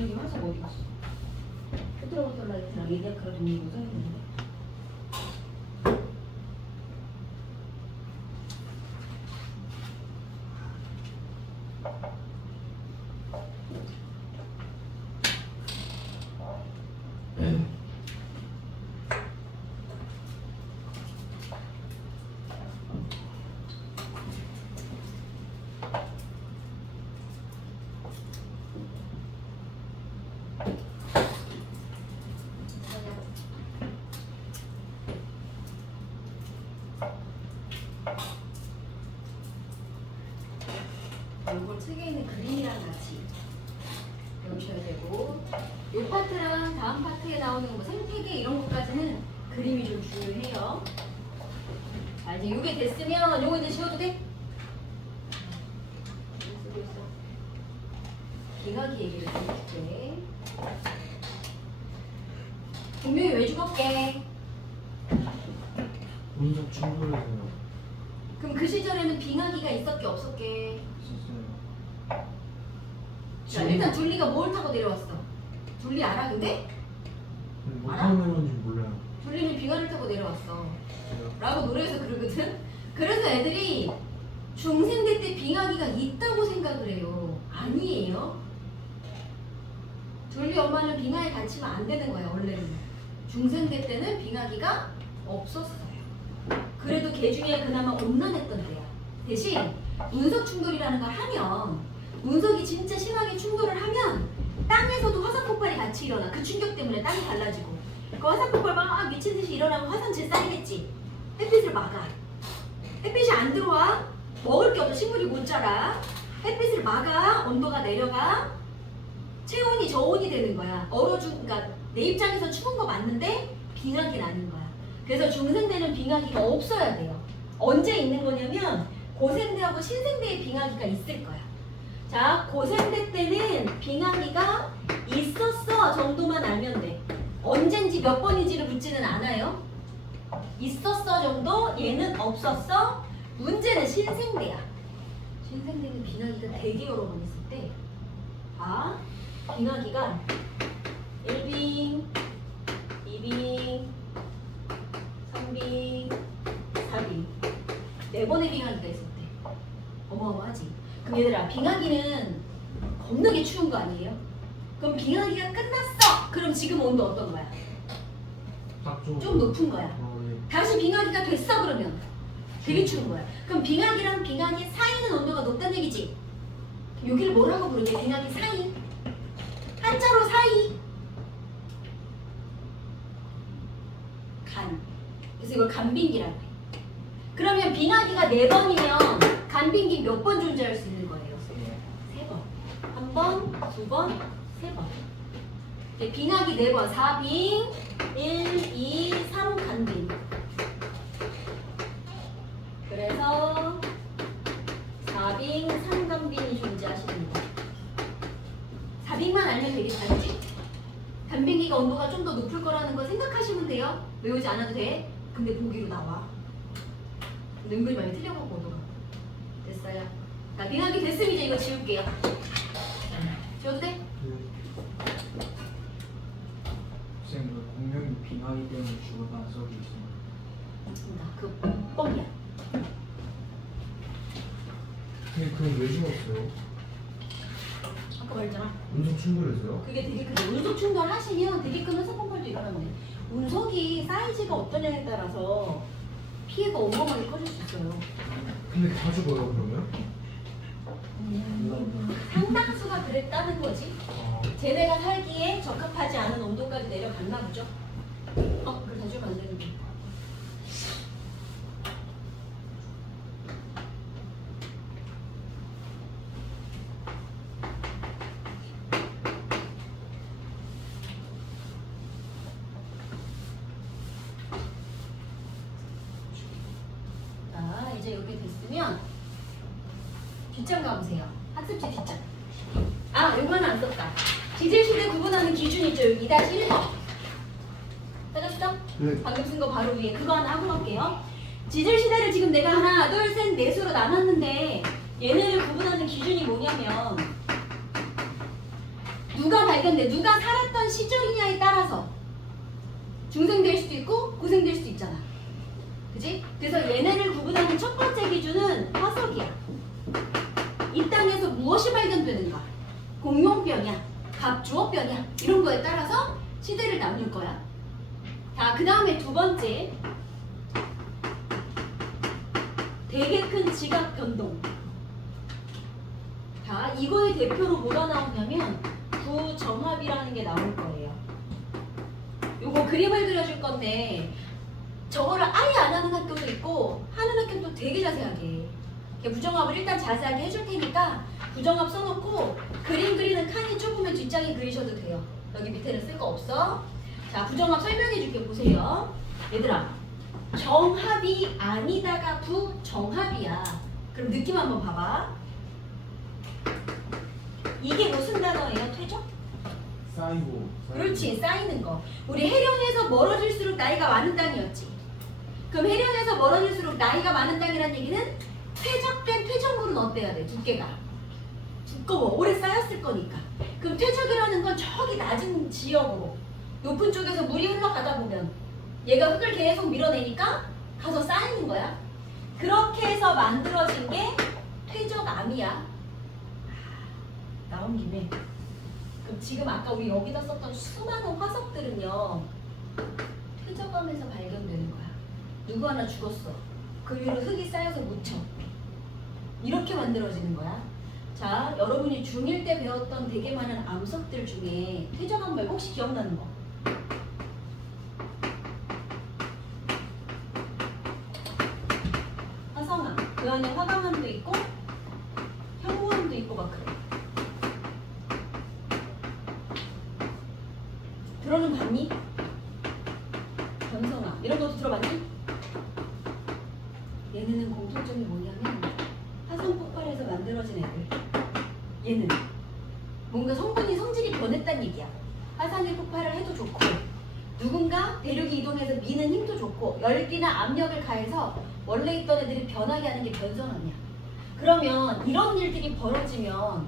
여기 화석 어디 갔어? 페트로볼라이트랑 이디아크라 동리고 써있는데 이걸 책에 있는 그림이랑 같이 배우셔야 되고 이 파트랑 다음 파트에 나오는 뭐 생태계 이런 것까지는 그림이 좀 중요해요. 자 이제 이게 됐으면 요거 이제 지워도 돼? 쓰고 있어. 빙하기 얘기를 좀 해줄게. 분명히 왜 죽었게? 운석 충돌해서요. 그럼 그 시절에는 빙하기가 있었게 없었게? 있었어요. 자 일단 둘리가 뭘 타고 내려왔어? 둘리 알아 근데? 못하는 건지 몰라요. 둘리는 빙하를 타고 내려왔어 라고 노래에서 그러거든? 그래서 애들이 중생대 때 빙하기가 있다고 생각을 해요. 아니에요. 둘리 엄마는 빙하에 갇히면 안 되는 거야 원래는. 중생대 때는 빙하기가 없었어요. 그래도 개 중에 그나마 온난했던 때야. 대신 운석 충돌이라는 걸 하면 운석이 진짜 심하게 충돌을 하면 땅에서도 화산 폭발이 같이 일어나. 그 충격 때문에 땅이 갈라지고 그 화산 폭발 막 미친 듯이 일어나면 화산재 쌓이겠지. 햇빛을 막아. 햇빛이 안 들어와. 먹을 게 없어. 식물이 못 자라. 햇빛을 막아. 온도가 내려가. 체온이 저온이 되는 거야. 그러니까 내 입장에서 추운 거 맞는데 빙하기는 아닌 거야. 그래서 중생대는 빙하기가 없어야 돼요. 언제 있는 거냐면 고생대하고 신생대에 빙하기가 있을 거야. 자, 고생대 때는 빙하기가 있었어 정도만 알면 돼. 언젠지 몇 번인지를 묻지는 않아요. 있었어 정도, 얘는 없었어. 문제는 신생대야. 신생대는 빙하기가 되게 여러 번 있을 때 봐. 빙하기가 1빙, 2빙, 3빙, 4빙 4번의 빙하기가 있었대. 어마어마하지. 그럼 얘들아 빙하기는 겁나게 추운 거 아니에요? 그럼 빙하기가 끝났어! 그럼 지금 온도 어떤 거야? 좀 높은 거야. 예. 다시 빙하기가 됐어 그러면 되게 추운 거야. 그럼 빙하기랑 빙하기 사이는 온도가 높다는 얘기지? 여기를 뭐라고 부르냐? 빙하기 사이. 한자로 사이. 간. 그래서 이걸 간빙기라고 해. 그러면 빙하기가 4번이면 간빙기 몇 번 존재할 수 있는 거예요? 3번. 1번, 2번, 3번. 빙하기 4번. 4빙, 1, 2, 3 간빙. 그래서 4빙, 3간빙이 존재하시는 거예요. 4빙만 알면 되겠지? 간빙기가 온도가 좀 더 높을 거라는 걸 생각하시면 돼요. 외우지 않아도 돼. 근데 보기로 나와. 근데 은근히 많이 틀려갖고 온도가. 됐어요. 자, 빙하기 됐으면 이제 이거 지울게요. 지워도 돼? 쌤, 그 공룡이 빙하기 때문에 죽었다는 썰이 있습니다. 맞습니다. 그 뻥이야. 그럼 왜 죽었어요? 아까 말했잖아. 운석 충돌해서요? 그게 되게 큰 운석 충돌 하시면 되게 큰 화산 폭발도 일어나는데 운석이 사이즈가 어떠냐에 따라서 피해가 어마어마하게 커질 수 있어요. 근데 다 죽어요 그러면? 상당수가 그랬다는 거지. 아, 쟤네가 내가 살기에 적합하지 않은 온도까지 내려갔나 보죠. 그걸 다 주면 안 되는데. 자, 이제 이렇게 됐으면 뒷장 가보세요. 학습지 뒷장. 요거 하나 안 썼다. 지질시대 구분하는 기준 있죠? 여기 2-1번. 찾았어? 네. 방금 쓴 거 바로 위에 그거 하나 하고 갈게요. 지질시대를 지금 내가 하나, 둘, 셋, 넷으로 나눴는데 얘네를 구분하는 기준이 뭐냐면 누가 발견돼, 누가 살았던 시절이냐에 따라서 중생될 수도 있고 고생될 수도 있잖아. 그지? 그래서 얘네를 구분하는 첫 번째 기준은 화석이야. 이 땅에서 무엇이 발견되는가? 공룡뼈냐? 갑주어뼈냐? 이런 거에 따라서 시대를 나눌 거야. 자, 그 다음에 두 번째, 되게 큰 지각 변동. 자, 이거의 대표로 뭐가 나오냐면 구정합이라는 게 나올 거예요. 요거 그림을 그려줄 건데 저거를 아예 안 하는 학교도 있고 하는 학교도 되게 자세하게 해. 부정합을 일단 자세하게 해줄 테니까 부정합 써놓고 그림 그리는 칸이 좁으면 뒷장에 그리셔도 돼요. 여기 밑에는 쓸 거 없어. 자, 부정합 설명해 줄게. 보세요. 얘들아, 정합이 아니다가 부정합이야. 그럼 느낌 한번 봐봐. 이게 무슨 단어예요? 퇴적? 쌓이고. 그렇지, 쌓이는 거. 우리 해령에서 멀어질수록 나이가 많은 땅이었지. 그럼 해령에서 멀어질수록 나이가 많은 땅이란 얘기는 퇴적된 퇴적물은 어때야 돼? 두께가 두꺼워. 오래 쌓였을 거니까. 그럼 퇴적이라는 건 저기 낮은 지역으로 높은 쪽에서 물이 흘러가다 보면 얘가 흙을 계속 밀어내니까 가서 쌓이는 거야. 그렇게 해서 만들어진 게 퇴적암이야. 나온 김에 그럼 지금 아까 우리 여기다 썼던 수많은 화석들은요 퇴적암에서 발견되는 거야. 누구 하나 죽었어. 그 위로 흙이 쌓여서 묻혀. 이렇게 만들어지는 거야. 자, 여러분이 중1 때 배웠던 되게 많은 암석들 중에 퇴적암 말고 혹시 기억나는 거? 화성암. 그 안에 화강암도 있고 현무암도 있고 막 그래. 들어는 봤니? 변성암 이런 것도 들어봤니? 얘네는 공통점이 뭐냐면 화산 폭발에서 만들어진 애들. 얘는 뭔가 성질이 변했다는 얘기야. 화산이 폭발을 해도 좋고 누군가 대륙이 이동해서 미는 힘도 좋고 열기나 압력을 가해서 원래 있던 애들이 변하게 하는 게 변성암이야. 그러면 이런 일들이 벌어지면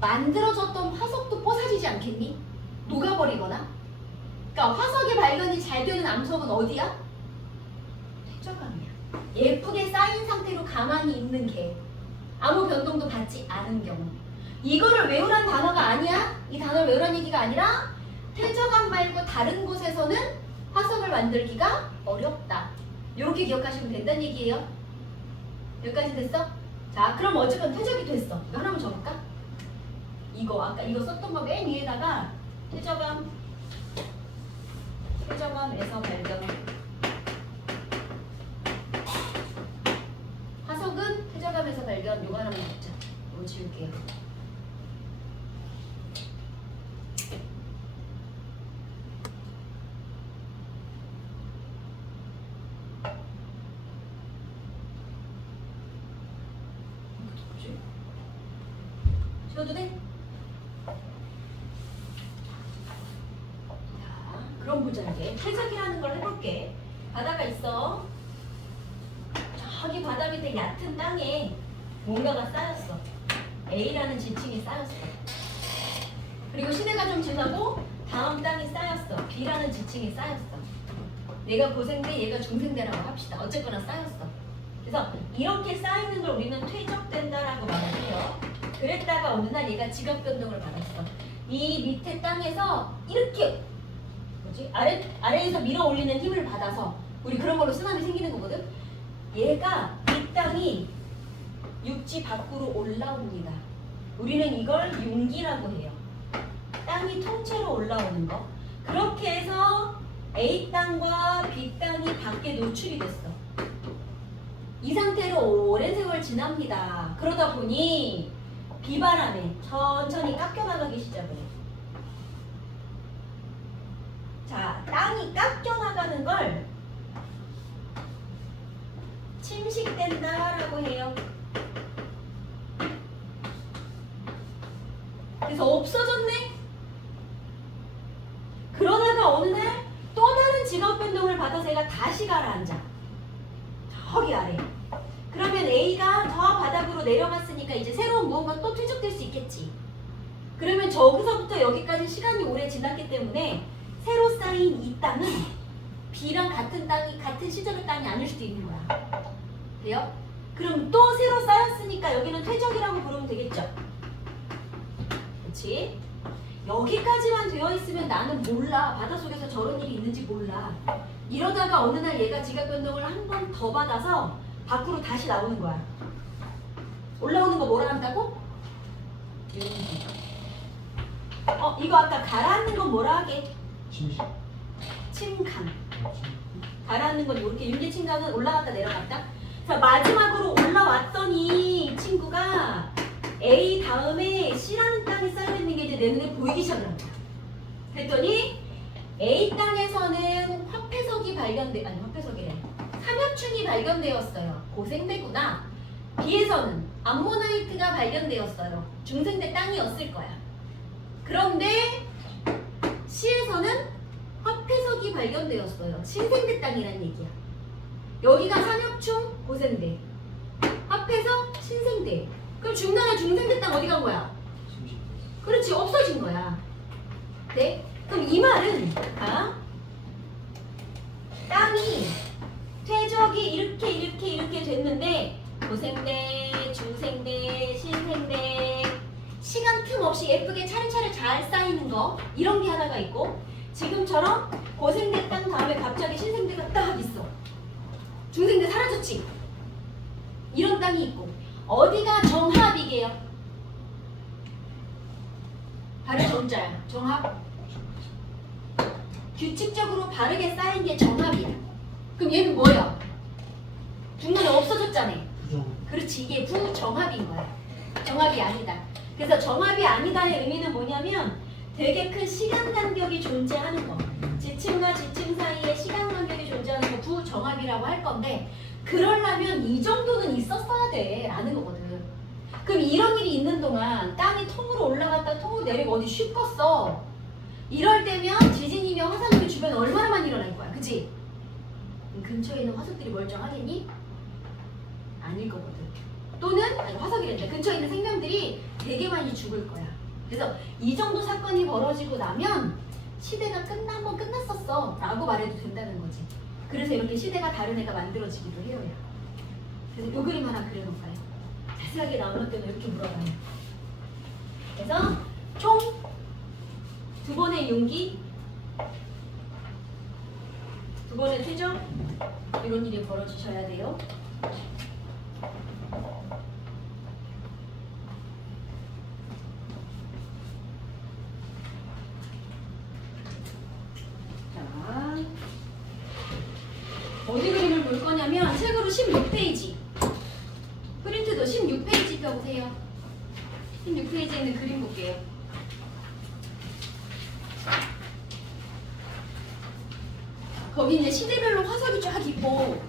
만들어졌던 화석도 뽀사지지 않겠니? 녹아버리거나. 그러니까 화석의 발견이 잘 되는 암석은 어디야? 퇴적암이야. 예쁘게 쌓인 상태로 가만히 있는 게 아무 변동도 받지 않은 경우. 이거를 외우란 단어가 아니야. 이 단어를 외우란 얘기가 아니라 퇴적암 말고 다른 곳에서는 화석을 만들기가 어렵다. 이렇게 기억하시면 된다는 얘기예요. 여기까지 됐어? 자, 그럼 어쨌든 퇴적이 됐어. 이거 하나만 적을까? 이거 아까 이거 썼던 거 맨 위에다가 퇴적암에서 발견. 화석은 퇴적암에서 발견. 이거 하나만 적자. 이거 지울게요. 지워도 돼? 자, 그럼 보자 이제. 퇴적이라는 걸 해볼게. 바다가 있어. 저기 바다 밑에 얕은 땅에 뭔가가 쌓였어. A라는 지층이 쌓였어. 그리고 시대가 좀 지나고 다음 땅이 쌓였어. B라는 지층이 쌓였어. 내가 고생대, 얘가 중생대라고 합시다. 어쨌거나 쌓였어. 그래서 이렇게 쌓이는 걸 우리는 퇴적된다라고 말을 해요. 그랬다가 어느 날 얘가 지각 변동을 받았어. 이 밑에 땅에서 이렇게 아래에서 밀어 올리는 힘을 받아서 우리 그런 걸로 쓰나미 생기는 거거든. 얘가 이 땅이 육지 밖으로 올라옵니다. 우리는 이걸 융기라고 해요. 땅이 통째로 올라오는 거. 그렇게 해서 A 땅과 B 땅이 밖에 노출이 됐어. 이 상태로 오랜 세월 지납니다. 그러다 보니 비바람에 천천히 깎여나가기 시작을 해. 자, 땅이 깎여나가는 걸 침식된다라고 해요. 그래서 없어졌네? 그러다가 어느 날 또 다른 직업 변동을 받아서 얘가 다시 가라앉아. 저기 아래. 그러면 A가 더 바닥으로 내려갔으니까 이제 새로운 무언가 또 퇴적될 수 있겠지. 그러면 저기서부터 여기까지 시간이 오래 지났기 때문에 새로 쌓인 이 땅은 B랑 같은 땅이 같은 시절의 땅이 아닐 수도 있는 거야. 돼요? 그럼 또 새로 쌓였으니까 여기는 퇴적이라고 부르면 되겠죠. 그렇지? 여기까지만 되어 있으면 나는 몰라. 바닷속에서 저런 일이 있는지 몰라. 이러다가 어느 날 얘가 지각 변동을 한 번 더 받아서 밖으로 다시 나오는 거야. 올라오는 거 뭐라 한다고? 이거 아까 가라앉는 건 뭐라 하게? 침식. 침강. 가라앉는 건 이렇게 윤계침강은 올라갔다 내려갔다. 자, 마지막으로 올라왔더니 친구가 A 다음에 C라는 땅이 쌓여있는 게 이제 내 눈에 보이기 시작을 합니다. 그랬더니 A 땅에서는 화폐석이 화폐석이래. 삼엽충이 발견되었어요. 고생대구나. B에서는 암모나이트가 발견되었어요. 중생대 땅이었을 거야. 그런데 C에서는 화폐석이 발견되었어요. 신생대 땅이란 얘기야. 여기가 삼엽충, 고생대. 화폐석, 신생대. 그럼 중간에 중생대 땅 어디 간 거야? 침식. 그렇지, 없어진 거야. 네? 그럼 이 말은 땅이 퇴적이 이렇게 됐는데 고생대, 중생대, 신생대 시간 틈 없이 예쁘게 차례차례 잘 쌓이는 거 이런 게 하나가 있고 지금처럼 고생대 땅 다음에 갑자기 신생대가 딱 있어. 중생대 사라졌지? 이런 땅이 있고 어디가 정합이게요? 발음 정자야. 정합. 규칙적으로 바르게 쌓인 게 정합이야. 그럼 얘는 뭐야? 중간에 없어졌잖아. 부정. 그렇지, 이게 부정합인 거야. 정합이 아니다. 그래서 정합이 아니다의 의미는 뭐냐면 되게 큰 시간 간격이 존재하는 거. 지층과 지층 사이에 시간 간격이 존재하는 거 부정합이라고 할 건데 그러려면 이 정도는 있었어야 돼 라는 거거든. 그럼 이런 일이 있는 동안 땅이 통으로 올라갔다 통으로 내리고 어디 쉽겠어. 이럴 때면 지진이며 화산물이 주변에 얼마나 많이 일어날 거야. 그치? 근처에 있는 화석들이 멀쩡하겠니? 아닐 거거든. 또는 화석이란다. 근처에 있는 생명들이 되게 많이 죽을 거야. 그래서 이 정도 사건이 벌어지고 나면 시대가 한번 끝났었어 라고 말해도 된다는 거지. 그래서 이렇게 시대가 다른 애가 만들어지기도 해요. 그래서 이 그림 하나 그려놓을까요? 자세하게 나오는 때는 이렇게 물어봐요. 그래서 총 2번의 용기, 2번의 퇴적 이런 일이 벌어지셔야 돼요. 자, 어디 그림을 볼 거냐면 책으로 16페이지 프린트도 16페이지 펴보세요. 16페이지에 있는 그림 볼게요. 거기 이제 시대별로 화석이 쫙 있고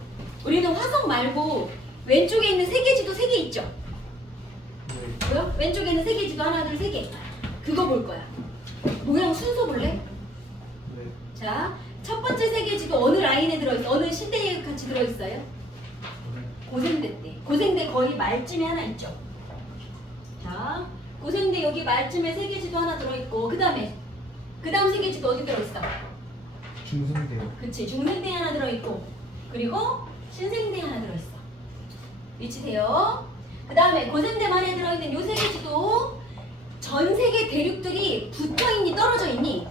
우리는 화석 말고 왼쪽에 있는 세계지도 3개 있죠? 네. 뭐요? 왼쪽에 있는 세계지도 하나 둘 3개 그거 볼 거야. 모양 순서 볼래? 네. 자, 첫 번째 세계지도 어느 라인에 들어있어? 어느 시대에 같이 들어있어요? 고생대 때. 고생대 거의 말쯤에 하나 있죠? 자, 고생대 여기 말쯤에 세계지도 하나 들어있고 그 다음 세계지도 어디 들어있어? 중생대요. 그치, 중생대 하나 들어있고 그리고 신생대 하나 들어있어. 위치돼요. 그 다음에 고생대만에 들어있는 요 세계지도 전 세계 대륙들이 붙어있니 떨어져 있니?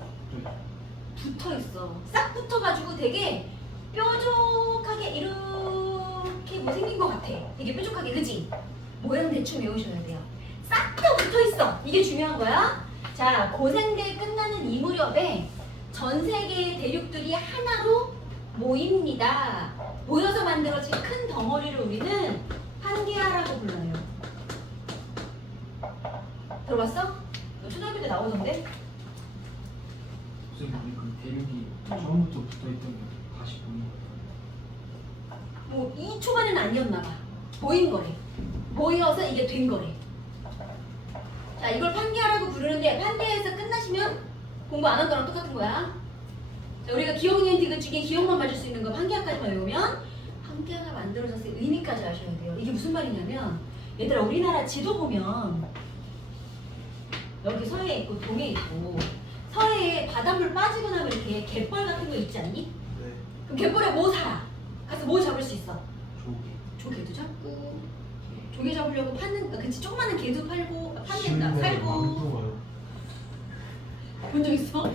붙어있어. 싹 붙어가지고 되게 뾰족하게 이렇게 뭐 생긴 것 같아. 되게 뾰족하게, 그치? 모양 대충 외우셔야 돼요. 싹 다 붙어있어. 이게 중요한 거야. 자, 고생대 끝나는 이 무렵에 전 세계의 대륙들이 하나로 모입니다. 모여서 만들어진 큰 덩어리를 우리는 판게아라고 불러요. 들어봤어? 너 초등학교 때 나오던데? 선생님 우리 그 대륙이 처음부터 붙어있던 게 다시 보는 거예요? 뭐 이 초반에는 아니었나 봐. 모인 거래. 모여서 이게 된 거래. 자, 이걸 판게아라고 부르는데 판게아에서 끝나시면 공부 안 한 거랑 똑같은 거야. 자, 우리가 기억 니은 디귿 중에 기억만 맞을 수 있는 거 판게아까지만 외우면 판게아가 만들어졌을 의미까지 아셔야 돼요. 이게 무슨 말이냐면 얘들아 우리나라 지도 보면 여기 서해 있고 동해 있고 서해에 바닷물 빠지고 나면 이렇게 갯벌 같은 거 있지 않니? 네. 그럼 갯벌에 뭐 살아? 가서 뭐 잡을 수 있어? 조개. 조개도 잡고 조개 잡으려고 파는 그치 조그마한 개도 팔고 판댄다 살고 망둥어요. 본 적 있어?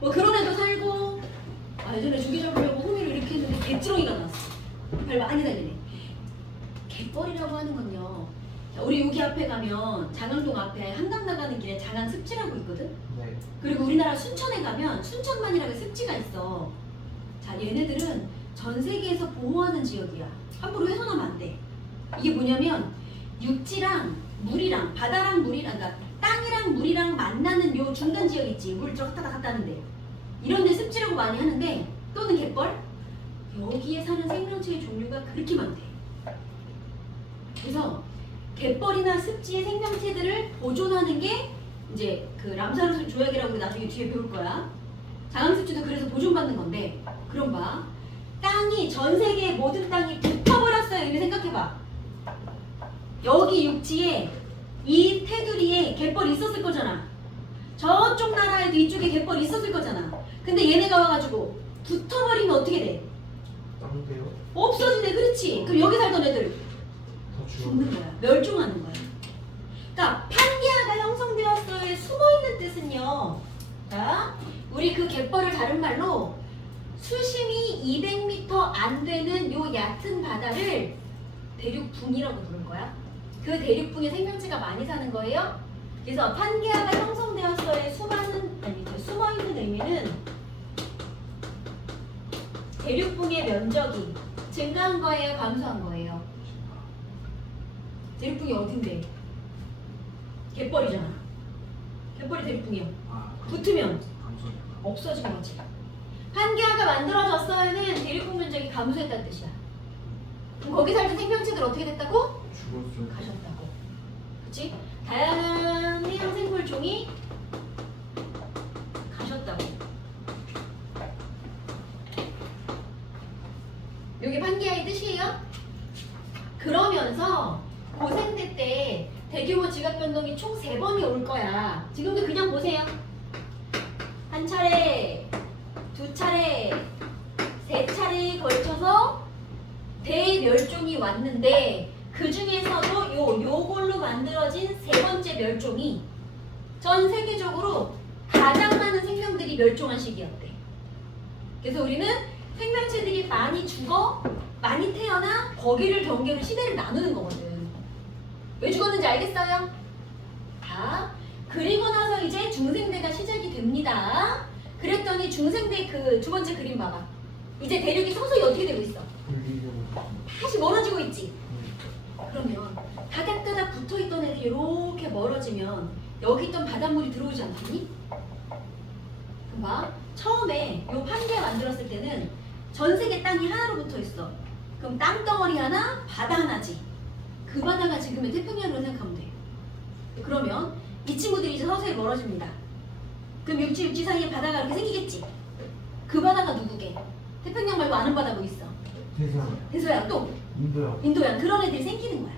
뭐 그런 애도 살고 예전에 조개 잡으려고 호미를 이렇게 했는데 개지렁이가 나왔어. 발 많이 달리네. 갯벌이라고 하는 건요. 자, 우리 여기 앞에 가면 장항동 앞에 한강 나가는 길에 장항 습지라고 있거든. 네. 그리고 우리나라 순천에 가면 순천만이라고 습지가 있어. 자, 얘네들은 전 세계에서 보호하는 지역이야. 함부로 훼손하면 안 돼. 이게 뭐냐면 육지랑 물이랑 바다랑 물이랑 그러니까 땅이랑 물이랑 만나는 요 중간 지역 있지. 물 왔다 갔다 하는데 이런 데 습지라고 많이 하는데 또는 갯벌 여기에 사는 생명체의 종류가 그렇게 많대. 그래서 갯벌이나 습지의 생명체들을 보존하는 게 이제 그 람사르스 조약이라고 우리 나중에 뒤에 배울 거야. 장항습지도 그래서 보존받는 건데 그럼 봐. 땅이 전 세계의 모든 땅이 붙어버렸어요. 이렇게 생각해봐. 여기 육지에 이 테두리에 갯벌이 있었을 거잖아. 저쪽 나라에도 이쪽에 갯벌이 있었을 거잖아. 근데 얘네가 와가지고 붙어버리면 어떻게 돼? 짱돼요? 없어지네. 그렇지. 그럼 여기 살던 애들 더 죽는 거야. 멸종하는 거야. 그러니까 판게아가 형성되었어의 숨어있는 뜻은요. 자, 우리 그 갯벌을 다른 말로 수심이 200m 안 되는 요 얕은 바다를 대륙붕이라고 부를 거야. 그 대륙붕에 생명체가 많이 사는 거예요. 그래서 판게아가 형성되었어의 숨어있는 의미는 대륙붕의 면적이 증가한 거예요, 감소한 거예요? 대륙붕이 어딘데? 갯벌이잖아. 갯벌이 대륙붕이야. 붙으면 감소해. 없어진 거지. 판게아가 만들어졌어요는 대륙붕 면적이 감소했다는 뜻이야. 그럼 거기 살던 생명체들 어떻게 됐다고? 죽었죠. 가셨다고. 그치? 다양한 해양 생물종이 가셨다고. 이게 판게아의 뜻이에요. 그러면서 고생대 때 대규모 지각 변동이 총 3번이 올 거야. 지금도 그냥 보세요. 한 차례, 두 차례, 세 차례에 걸쳐서 대멸종이 왔는데 그 중에서도 요걸로 만들어진 3번째 멸종이 전 세계적으로 가장 많은 생명들이 멸종한 시기였대. 그래서 우리는 생명체들이 많이 죽어 많이 태어나 거기를 경계로 시대를 나누는 거거든. 왜 죽었는지 알겠어요? 자, 그리고 나서 이제 중생대가 시작이 됩니다. 그랬더니 중생대 그 두 번째 그림 봐봐. 이제 대륙이 서서히 어떻게 되고 있어? 다시 멀어지고 있지. 그러면 다닥다닥 붙어있던 애들이 이렇게 멀어지면 여기 있던 바닷물이 들어오지 않겠니? 그럼 봐. 처음에 요 판게 만들었을 때는 전 세계 땅이 하나로 붙어있어. 그럼 땅덩어리 하나, 바다 하나지. 그 바다가 지금의 태평양으로 생각하면 돼. 그러면 이 친구들이 이제 서서히 멀어집니다. 그럼 육지 사이에 바다가 이렇게 생기겠지. 그 바다가 누구게? 태평양 말고 아는 바다 뭐 있어? 대서양 또 인도요. 인도양 그런 애들이 생기는 거야.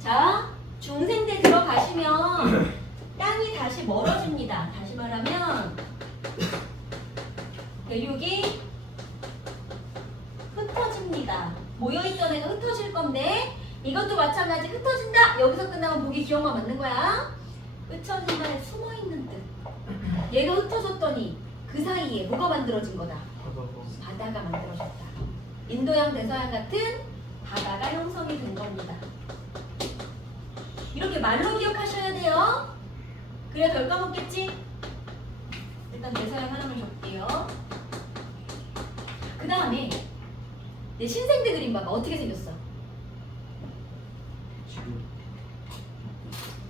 자, 중생대 들어가시면 땅이 다시 멀어집니다. 다시 말하면 대륙이 흩어집니다. 모여있던 애가 흩어질 건데 이것도 마찬가지 흩어진다. 여기서 끝나면 보기 기억만 맞는 거야. 흩어진다에 숨어있는 뜻. 얘가 흩어졌더니 그 사이에 뭐가 만들어진 거다? 바다가 만들어졌다. 인도양, 대서양 같은 바다가 형성이 된 겁니다. 이렇게 말로 기억하셔야 돼요. 그래 덜 까먹겠지? 일단 대서양 하나만 적을게요. 그 다음에 내 신생대 그림 봐봐. 어떻게 생겼어? 지금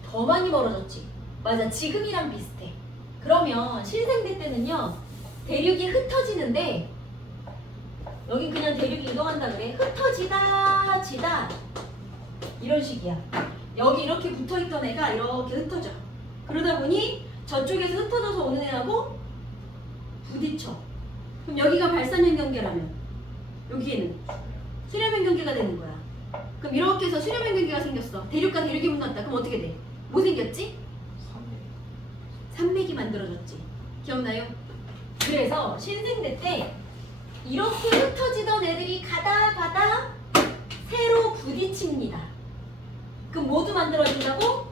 더 많이 멀어졌지. 맞아, 지금이랑 비슷해. 그러면 신생대 때는요, 대륙이 흩어지는데 여기 그냥 대륙이 이동한다 그래. 흩어지다 지다 이런 식이야. 여기 이렇게 붙어있던 애가 이렇게 흩어져. 그러다 보니 저쪽에서 흩어져서 오는 애하고 부딪혀. 그럼 여기가 발산형 경계라면 여기에는 수렴형 경계가 되는 거야. 그럼 이렇게 해서 수렴형 경계가 생겼어. 대륙과 대륙이 만났다. 그럼 어떻게 돼? 뭐 생겼지? 3회 산맥이 만들어졌지. 기억나요? 그래서 신생대 때 이렇게 흩어지던 애들이 가다 새로 부딪힙니다. 그럼 모두 만들어진다고?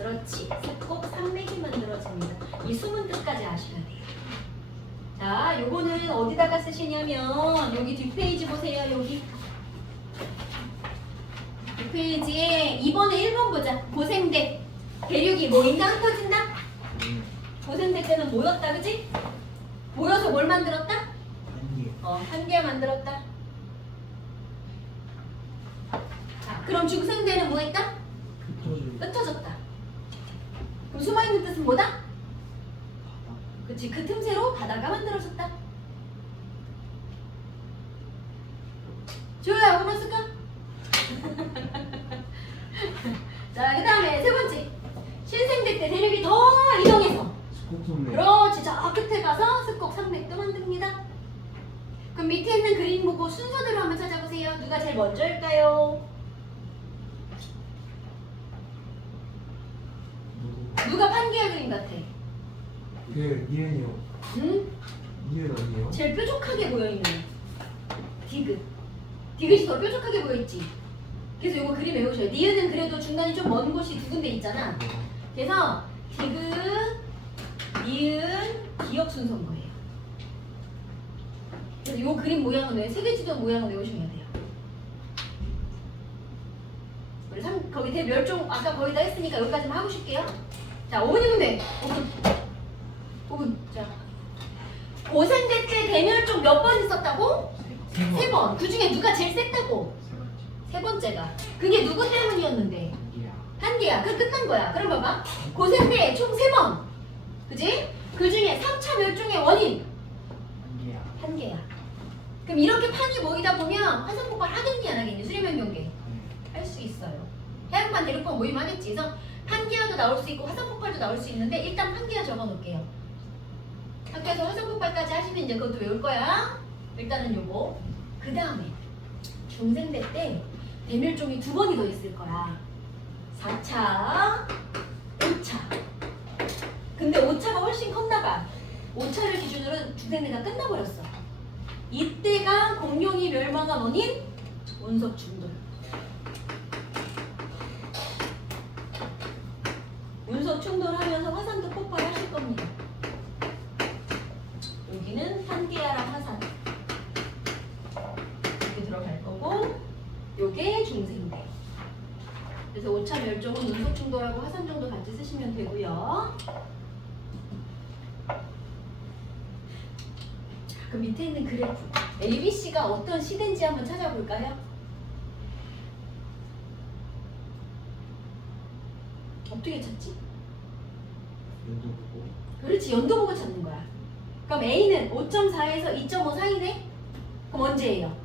그렇지. 꼭 산맥이 만들어집니다. 이 숨은 뜻까지 아셔야 돼요. 자, 요거는 어디다가 쓰시냐면 여기 뒷페이지 보세요. 여기 뒷페이지에 이번에 1번 보자. 고생대. 대륙이 모인다 흩어진다? 고생대 때는 모였다, 그지? 모여서 뭘 만들었다? 한개 한 개 만들었다. 자, 그럼 중생대는 뭐 했다? 흩어질 흩어졌다. 그럼 숨어있는 뜻은 뭐다? 그치, 그 틈새로 바다가 만들어졌다. 조야, 뭐만 쓸까? 자, 그 다음에 세 번째. 신생대 때 대륙이 더 이동해서 스콕선배 그렇지, 저 끝에 가서 습곡 산맥도 만듭니다. 그럼 밑에 있는 그림 보고 순서대로 한번 찾아보세요. 누가 제일 먼저일까요? 누가 판기야 그림 같아? 그 니은이요. 응? 니은 아니에요? 제일 뾰족하게 보여있는 디귿. 디귿이 더 뾰족하게 보여있지? 그래서 이거 그림 외우셔요. 니은은 그래도 중간이 좀 먼 곳이 두 군데 있잖아. 그래서 디귿, 니은, 기역 순서인 거예요. 그래서 이 그림 모양은 왜 세계지도 모양을 외우셔야 돼요. 우리 거기 대멸종 아까 거의 다 했으니까 여기까지만 하고 쉴게요. 자, 5분이면 돼. 5분. 자, 고생대 때 대멸종 몇 번 있었다고? 3번. 그 중에 누가 제일 셌다고? 세 번째가. 그게 누구 때문이었는데? 한개야 한 개야. 그럼 끝난 거야. 그럼 봐봐. 고생대 총 3번. 그지? 그 중에 3차 멸종의 원인 한개야 한 개야. 그럼 이렇게 판이 모이다 보면 화산 폭발 하겠니 안 하겠니? 수렴형 경계 할 수 있어요. 해양판 대륙판 모이면 하겠지. 그래서 판기화도 나올 수 있고 화산 폭발도 나올 수 있는데 일단 판기화 적어 놓을게요. 학교에서 화산 폭발까지 하시면 이제 그것도 외울 거야. 일단은 요거. 그 다음에 중생대 때 대멸종이 2번이 더 있을 거야. 4차, 5차. 근데 5차가 훨씬 컸나 봐. 5차를 기준으로 중생대가 끝나버렸어. 이때가 공룡이 멸망한 원인? 운석 충돌. 운석 충돌하면서 화산도 폭발하실 겁니다. 여기는 판기아랑 화산 이렇게 들어갈 거고, 요게 중생대. 그래서 5차 멸종은 운석 충돌하고 화산 정도 같이 쓰시면 되고요. 그 밑에 있는 그래프 ABC가 어떤 시대인지 한번 찾아볼까요? 어떻게 찾지? 연도 보고 그렇지, 연도 보고 찾는 거야. 그럼 A는 5.4에서 2.5 사이네? 그럼 언제예요?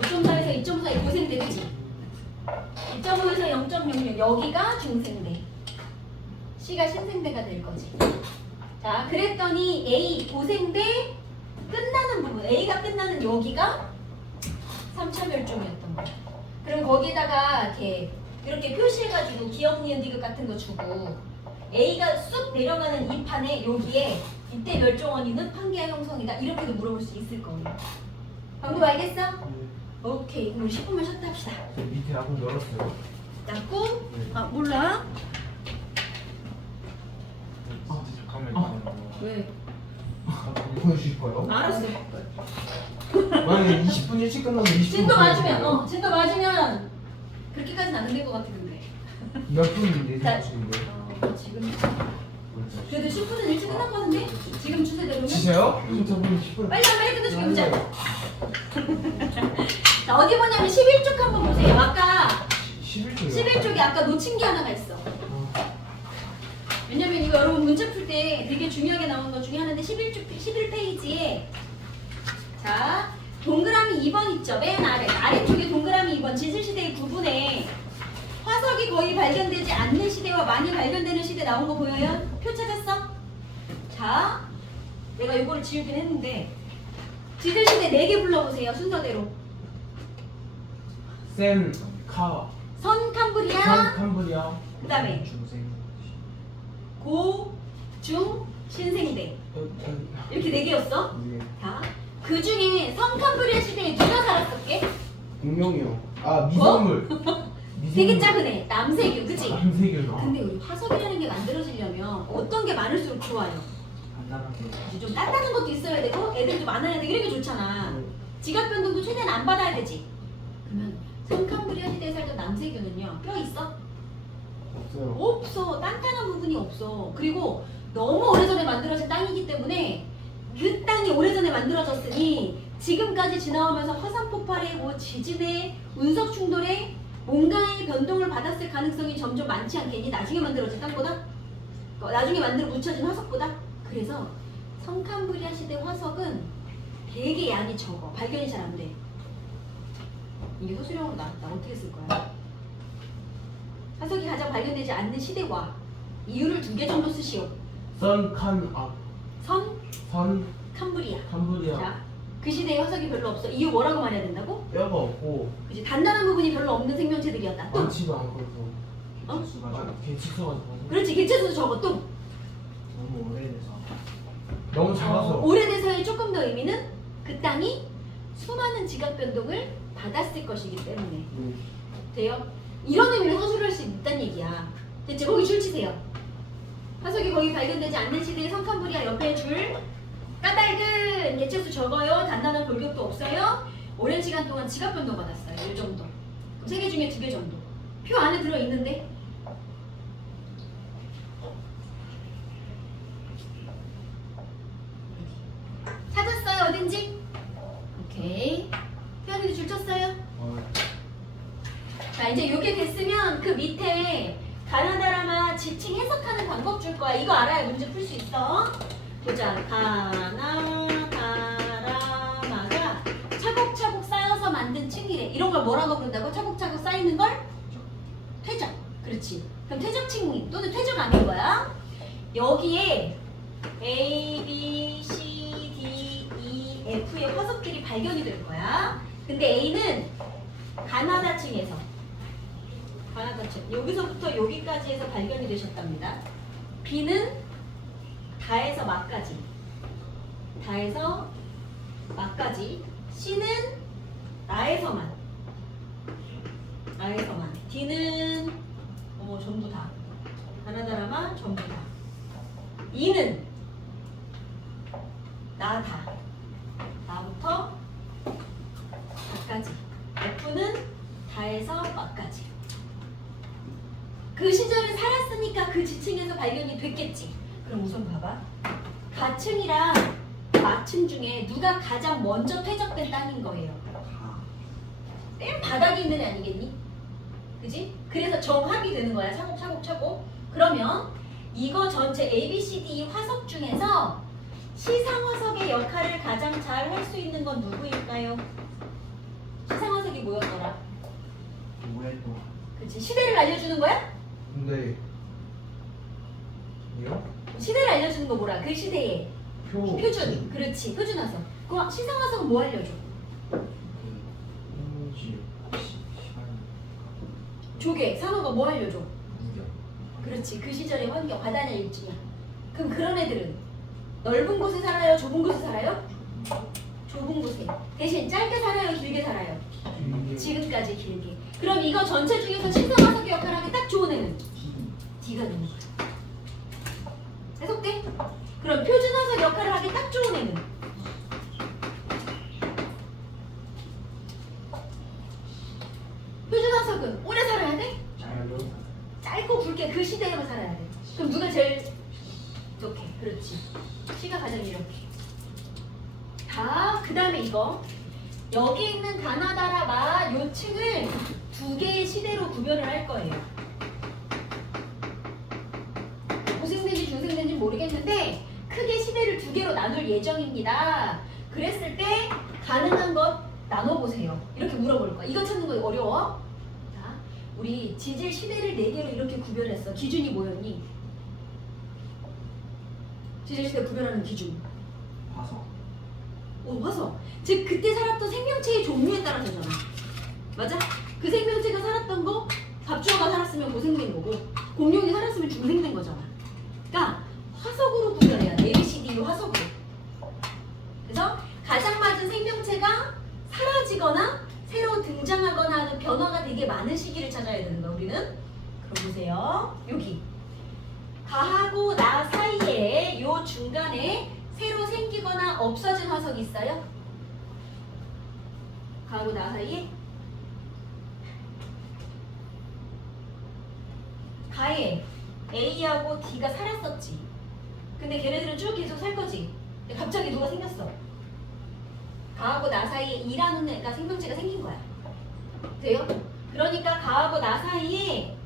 5.4에서 2.5 사이 고생대, 그치? 2.5에서 0.06 여기가 중생대, C가 신생대가 될 거지. 자, 그랬더니 A 고생대 끝나는 부분, A가 끝나는 여기가 3차 멸종이었던 거야. 그럼 거기에다가 이렇게 표시해가지고 기억, 니은, 디귿 같은 거 주고 A가 쑥 내려가는 이 판에 여기에 이때 멸종 원인은 판기화 형성이다 이렇게도 물어볼 수 있을 거예요. 방법 알겠어? 네. 오케이, 그럼 10분만 쉬었다 합시다. 저 밑에 약국 열었어요. 약국? 네. 아, 몰라? 잠깐만요. 왜? 보여주실 거예요? 알았어. 만약에 20분 일찍 끝나면 20분 진도 맞으면 그렇게까지는 안 될 것 같아 근데. 몇 분인데 자, 사실인데. 지금 그래도 10분은 일찍 끝날 것 같은데? 지금 추세대로면? 진짜요? 저분 10분. 빨리 끝내주게 보자. 자, 어디 보냐면 11쪽 한번 보세요. 아까 11초요. 11쪽에 아까 놓친 게 하나가 있어. 왜냐면 이거 여러분 문제 풀 때 되게 중요하게 나오는 것 중에 하나인데 11페이지에 자 동그라미 2번 있죠? 맨 아래쪽에 동그라미 2번 진실시대의 9분에 화석이 거의 발견되지 않는 시대와 많이 발견되는 시대 나온 거 보여요? 표 찾았어? 자 내가 이거를 지우긴 했는데 진실시대 4개 불러보세요 순서대로. 선 캄브리아 캄브리아. 그 다음에 중생. 고, 중, 신생대 이렇게 4개였어. 네. 자, 그 중에 성캄브리아 시대에 누가 살았었게? 공룡이요. 아 미생물. 되게 작은 애, 남세균, 그치? 남세균. 근데 우리 화석이라는 게 만들어지려면 어떤 게 많을수록 좋아요? 간단하게. 이제 좀 단단한 것도 있어야 되고 애들도 많아야 되고 이런 게 좋잖아. 지각 변동도 최대한 안 받아야 되지. 그러면 성캄브리아 시대에 살던 남세균은요, 뼈 있어? 없어요. 없어. 단단한 부분이 없어. 그리고 너무 오래전에 만들어진 땅이기 때문에 그 땅이 오래전에 만들어졌으니 지금까지 지나오면서 화산 폭발에 뭐 지진에 운석 충돌에 뭔가의 변동을 받았을 가능성이 점점 많지 않겠니? 나중에 만들어진 땅보다? 나중에 만들어 묻혀진 화석보다? 그래서 성캄브리아 시대 화석은 되게 양이 적어. 발견이 잘 안 돼. 이게 소수령으로 나왔다. 어떻게 쓸 거야? 화석이 가장 발견되지 않는 시대와 이유를 2개 정도 쓰시오. 선 캄브리아. 캄브리아. 자, 그 시대에 화석이 별로 없어. 이유 뭐라고 말해야 된다고? 뼈가 없고 그지 단단한 부분이 별로 없는 생명체들이었다. 또 많지도 않고 어? 수가 개치서가지고 그렇지 개체수도 적어. 또 너무 오래돼서. 너무 작아서. 오래돼서의 조금 더 의미는 그 땅이 수많은 지각 변동을 받았을 것이기 때문에 돼요? 이런 의미로 서술을 할 수 있다는 얘기야. 대체 거기 줄 치세요. 화석이 거기 발견되지 않는 시대의 성캄브리아 옆에 줄 까닭은 개체수 적어요. 단단한 골격도 없어요. 오랜 시간 동안 지각 변동 받았어요. 이 정도. 그럼 3개 중에 2개 정도. 표 안에 들어있는데 찾았어요? 어딘지? 오케이. 표 안에도 줄 쳤어요? 자 이제 요게 됐으면 그 밑에 가나다라마 지칭 해석하는 방법 줄 거야. 이거 알아야 문제 풀 수 있어. 보자. 가나다라마가 차곡차곡 쌓여서 만든 층이래. 이런 걸 뭐라고 부른다고? 차곡차곡 쌓이는 걸? 퇴적. 그렇지. 그럼 퇴적 층 또는 퇴적 아닌 거야. 여기에 A, B, C, D, E, F의 화석들이 발견이 될 거야. 근데 A는 가나다층에서 가나다층 여기서부터 여기까지 해서 발견이 되셨답니다. B는 다에서 막까지 다에서 막까지 C는 나에서만 D는 전부 다 가나다라마 전부 다 E는 나부터 다까지 F는 다에서 막까지. 그 시절에 살았으니까 그 지층에서 발견이 됐겠지. 그럼 우선 봐봐. 가층이랑 막층 중에 누가 가장 먼저 퇴적된 땅인 거예요. 맨 바닥에 있는 애 아니겠니? 그지? 그래서 정합이 되는 거야. 차곡차곡. 그러면 이거 전체 A, B, C, D 화석 중에서 시상화석의 역할을 가장 잘 할 수 있는 건 누구일까요? 시상화석이 뭐였더라? 오랫동안. 그치? 시대를 알려주는 거야? 근데 이요? 시대를 알려주는 거 뭐라? 그 시대에 표. 표준. 그렇지. 표준화석. 그 시상화석은 뭐 알려줘? 시간. 조개. 산호가 뭐 알려줘? 무려. 그렇지. 그 시절의 환경. 바다냐 일지냐. 그럼 그런 애들은 넓은 곳에 살아요? 좁은 곳에 살아요? 좁은 곳에. 대신 짧게 살아요? 길게 살아요? 지금까지 길게. 그럼 이거 전체 중에서 시상화석의 역할을 하기 딱 좋은 애는? D가 되는 거야. 해석돼? 그럼 표준화석 역할을 하기 딱 좋은 애는? 표준화석은 오래 살아야 돼? 시대에만 살아야 돼. 그럼 누가 제일 좋게? 그렇지. 시가 가장 이렇게. 다, 그 다음에 이거. 여기 있는 가나다라마 요 층을 두 개의 시대로 구별을 할 거예요. 고생된지 중생된지 모르겠는데 크게 시대를 두 개로 나눌 예정입니다. 그랬을 때 가능한 것 나눠보세요. 이렇게 물어볼 거야. 이거 찾는 거 어려워? 자, 우리 지질 시대를 네 개로 이렇게 구별했어. 기준이 뭐였니? 지질 시대 구별하는 기준. 화석. 화석. 즉 그때 살았던 생명체의 종류에 따라서잖아. 맞아? 그 생명체가 살았던 거 갑주어가 살았으면 고생된 거고 공룡이 살았으면 중생된 거잖아. 그러니까 화석으로 구별해야 돼. ABCD 화석으로. 그래서 가장 맞은 생명체가 사라지거나 새로 등장하거나 하는 변화가 되게 많은 시기를 찾아야 되는 거야. 우리는. 그럼 보세요. 여기 가하고 나 사이에 요 중간에 새로 생기거나 없어진 화석이 있어요? 가하고 나 사이에? 가에 A하고 D가 살았었지. 근데 걔네들은 쭉 계속 살 거지. 근데 갑자기 누가 생겼어. 가하고 나 사이에 E라는 애가 생명체가 생긴 거야. 돼요? 그러니까 가하고 나 사이에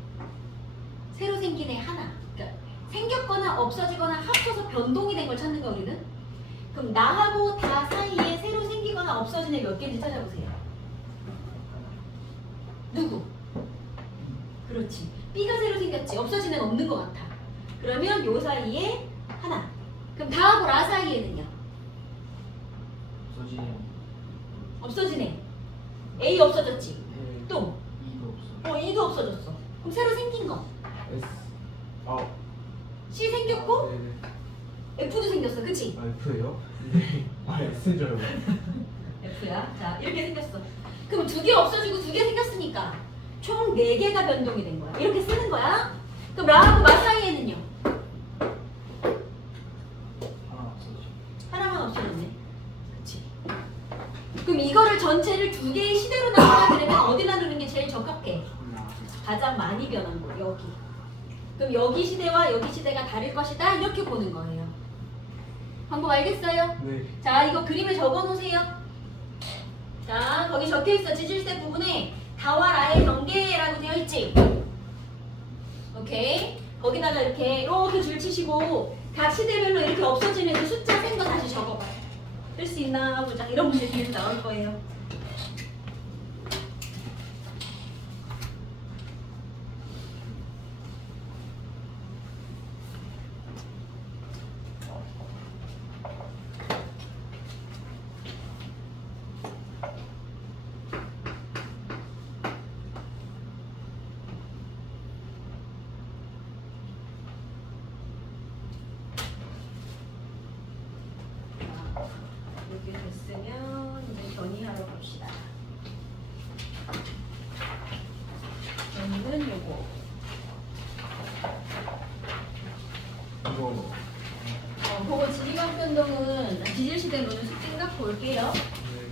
새로 생긴 애 하나. 그러니까 생겼거나 없어지거나 합쳐서 변동이 된 걸 찾는 거야 우리는. 그럼 나하고 다 사이에 새로 생기거나 없어진 애 몇 개인지 찾아보세요. 누구? 그렇지. B가 새로 생겼지. 없어진 애는 없는 것 같아. 그러면 요 사이에 하나. 그럼 다하고 라 사이에는요? 없어지네. 없어진 애. A 없어졌지. 네. 또? 이도 없어. E도 없어졌어. 그럼 새로 생긴 거. S. 아. C 생겼고 네네. F도 생겼어. 그치? 아, F예요? 네. 아, S인 줄 알고. F야. 자, 이렇게 생겼어. 그럼 두 개 없어지고 두 개 생겼으니까 총 4개가 변동이 된 거야. 이렇게 쓰는 거야. 그럼 라하고 마 사이에는요? 하나 없어져. 하나만 없어졌네. 그치? 그럼 이거를 전체를 두 개의 시대로 나눠야 되려면 어디 나누는 게 제일 적합해? 하나. 가장 많이 변한 거 여기. 그럼 여기 시대와 여기 시대가 다를 것이다 이렇게 보는 거예요. 방법 알겠어요? 네. 자 이거 그림에 적어 놓으세요. 자 거기 적혀 있어. 지질시대 부분에 다와 라의 경계라고 되어 있지. 오케이. 거기다가 이렇게 줄 치시고 각 시대별로 이렇게 없어지는 그 숫자 센 거 다시 적어봐요. 쓸 수 있나 보자. 이런 문제 뒤에서 나올 거예요. 이렇게 됐으면 이제 견이하러 갑시다. 견이는 요거. 이거. 그거 지리각 변동은 지질시대 문은 숙제 갖고 올게요. 네.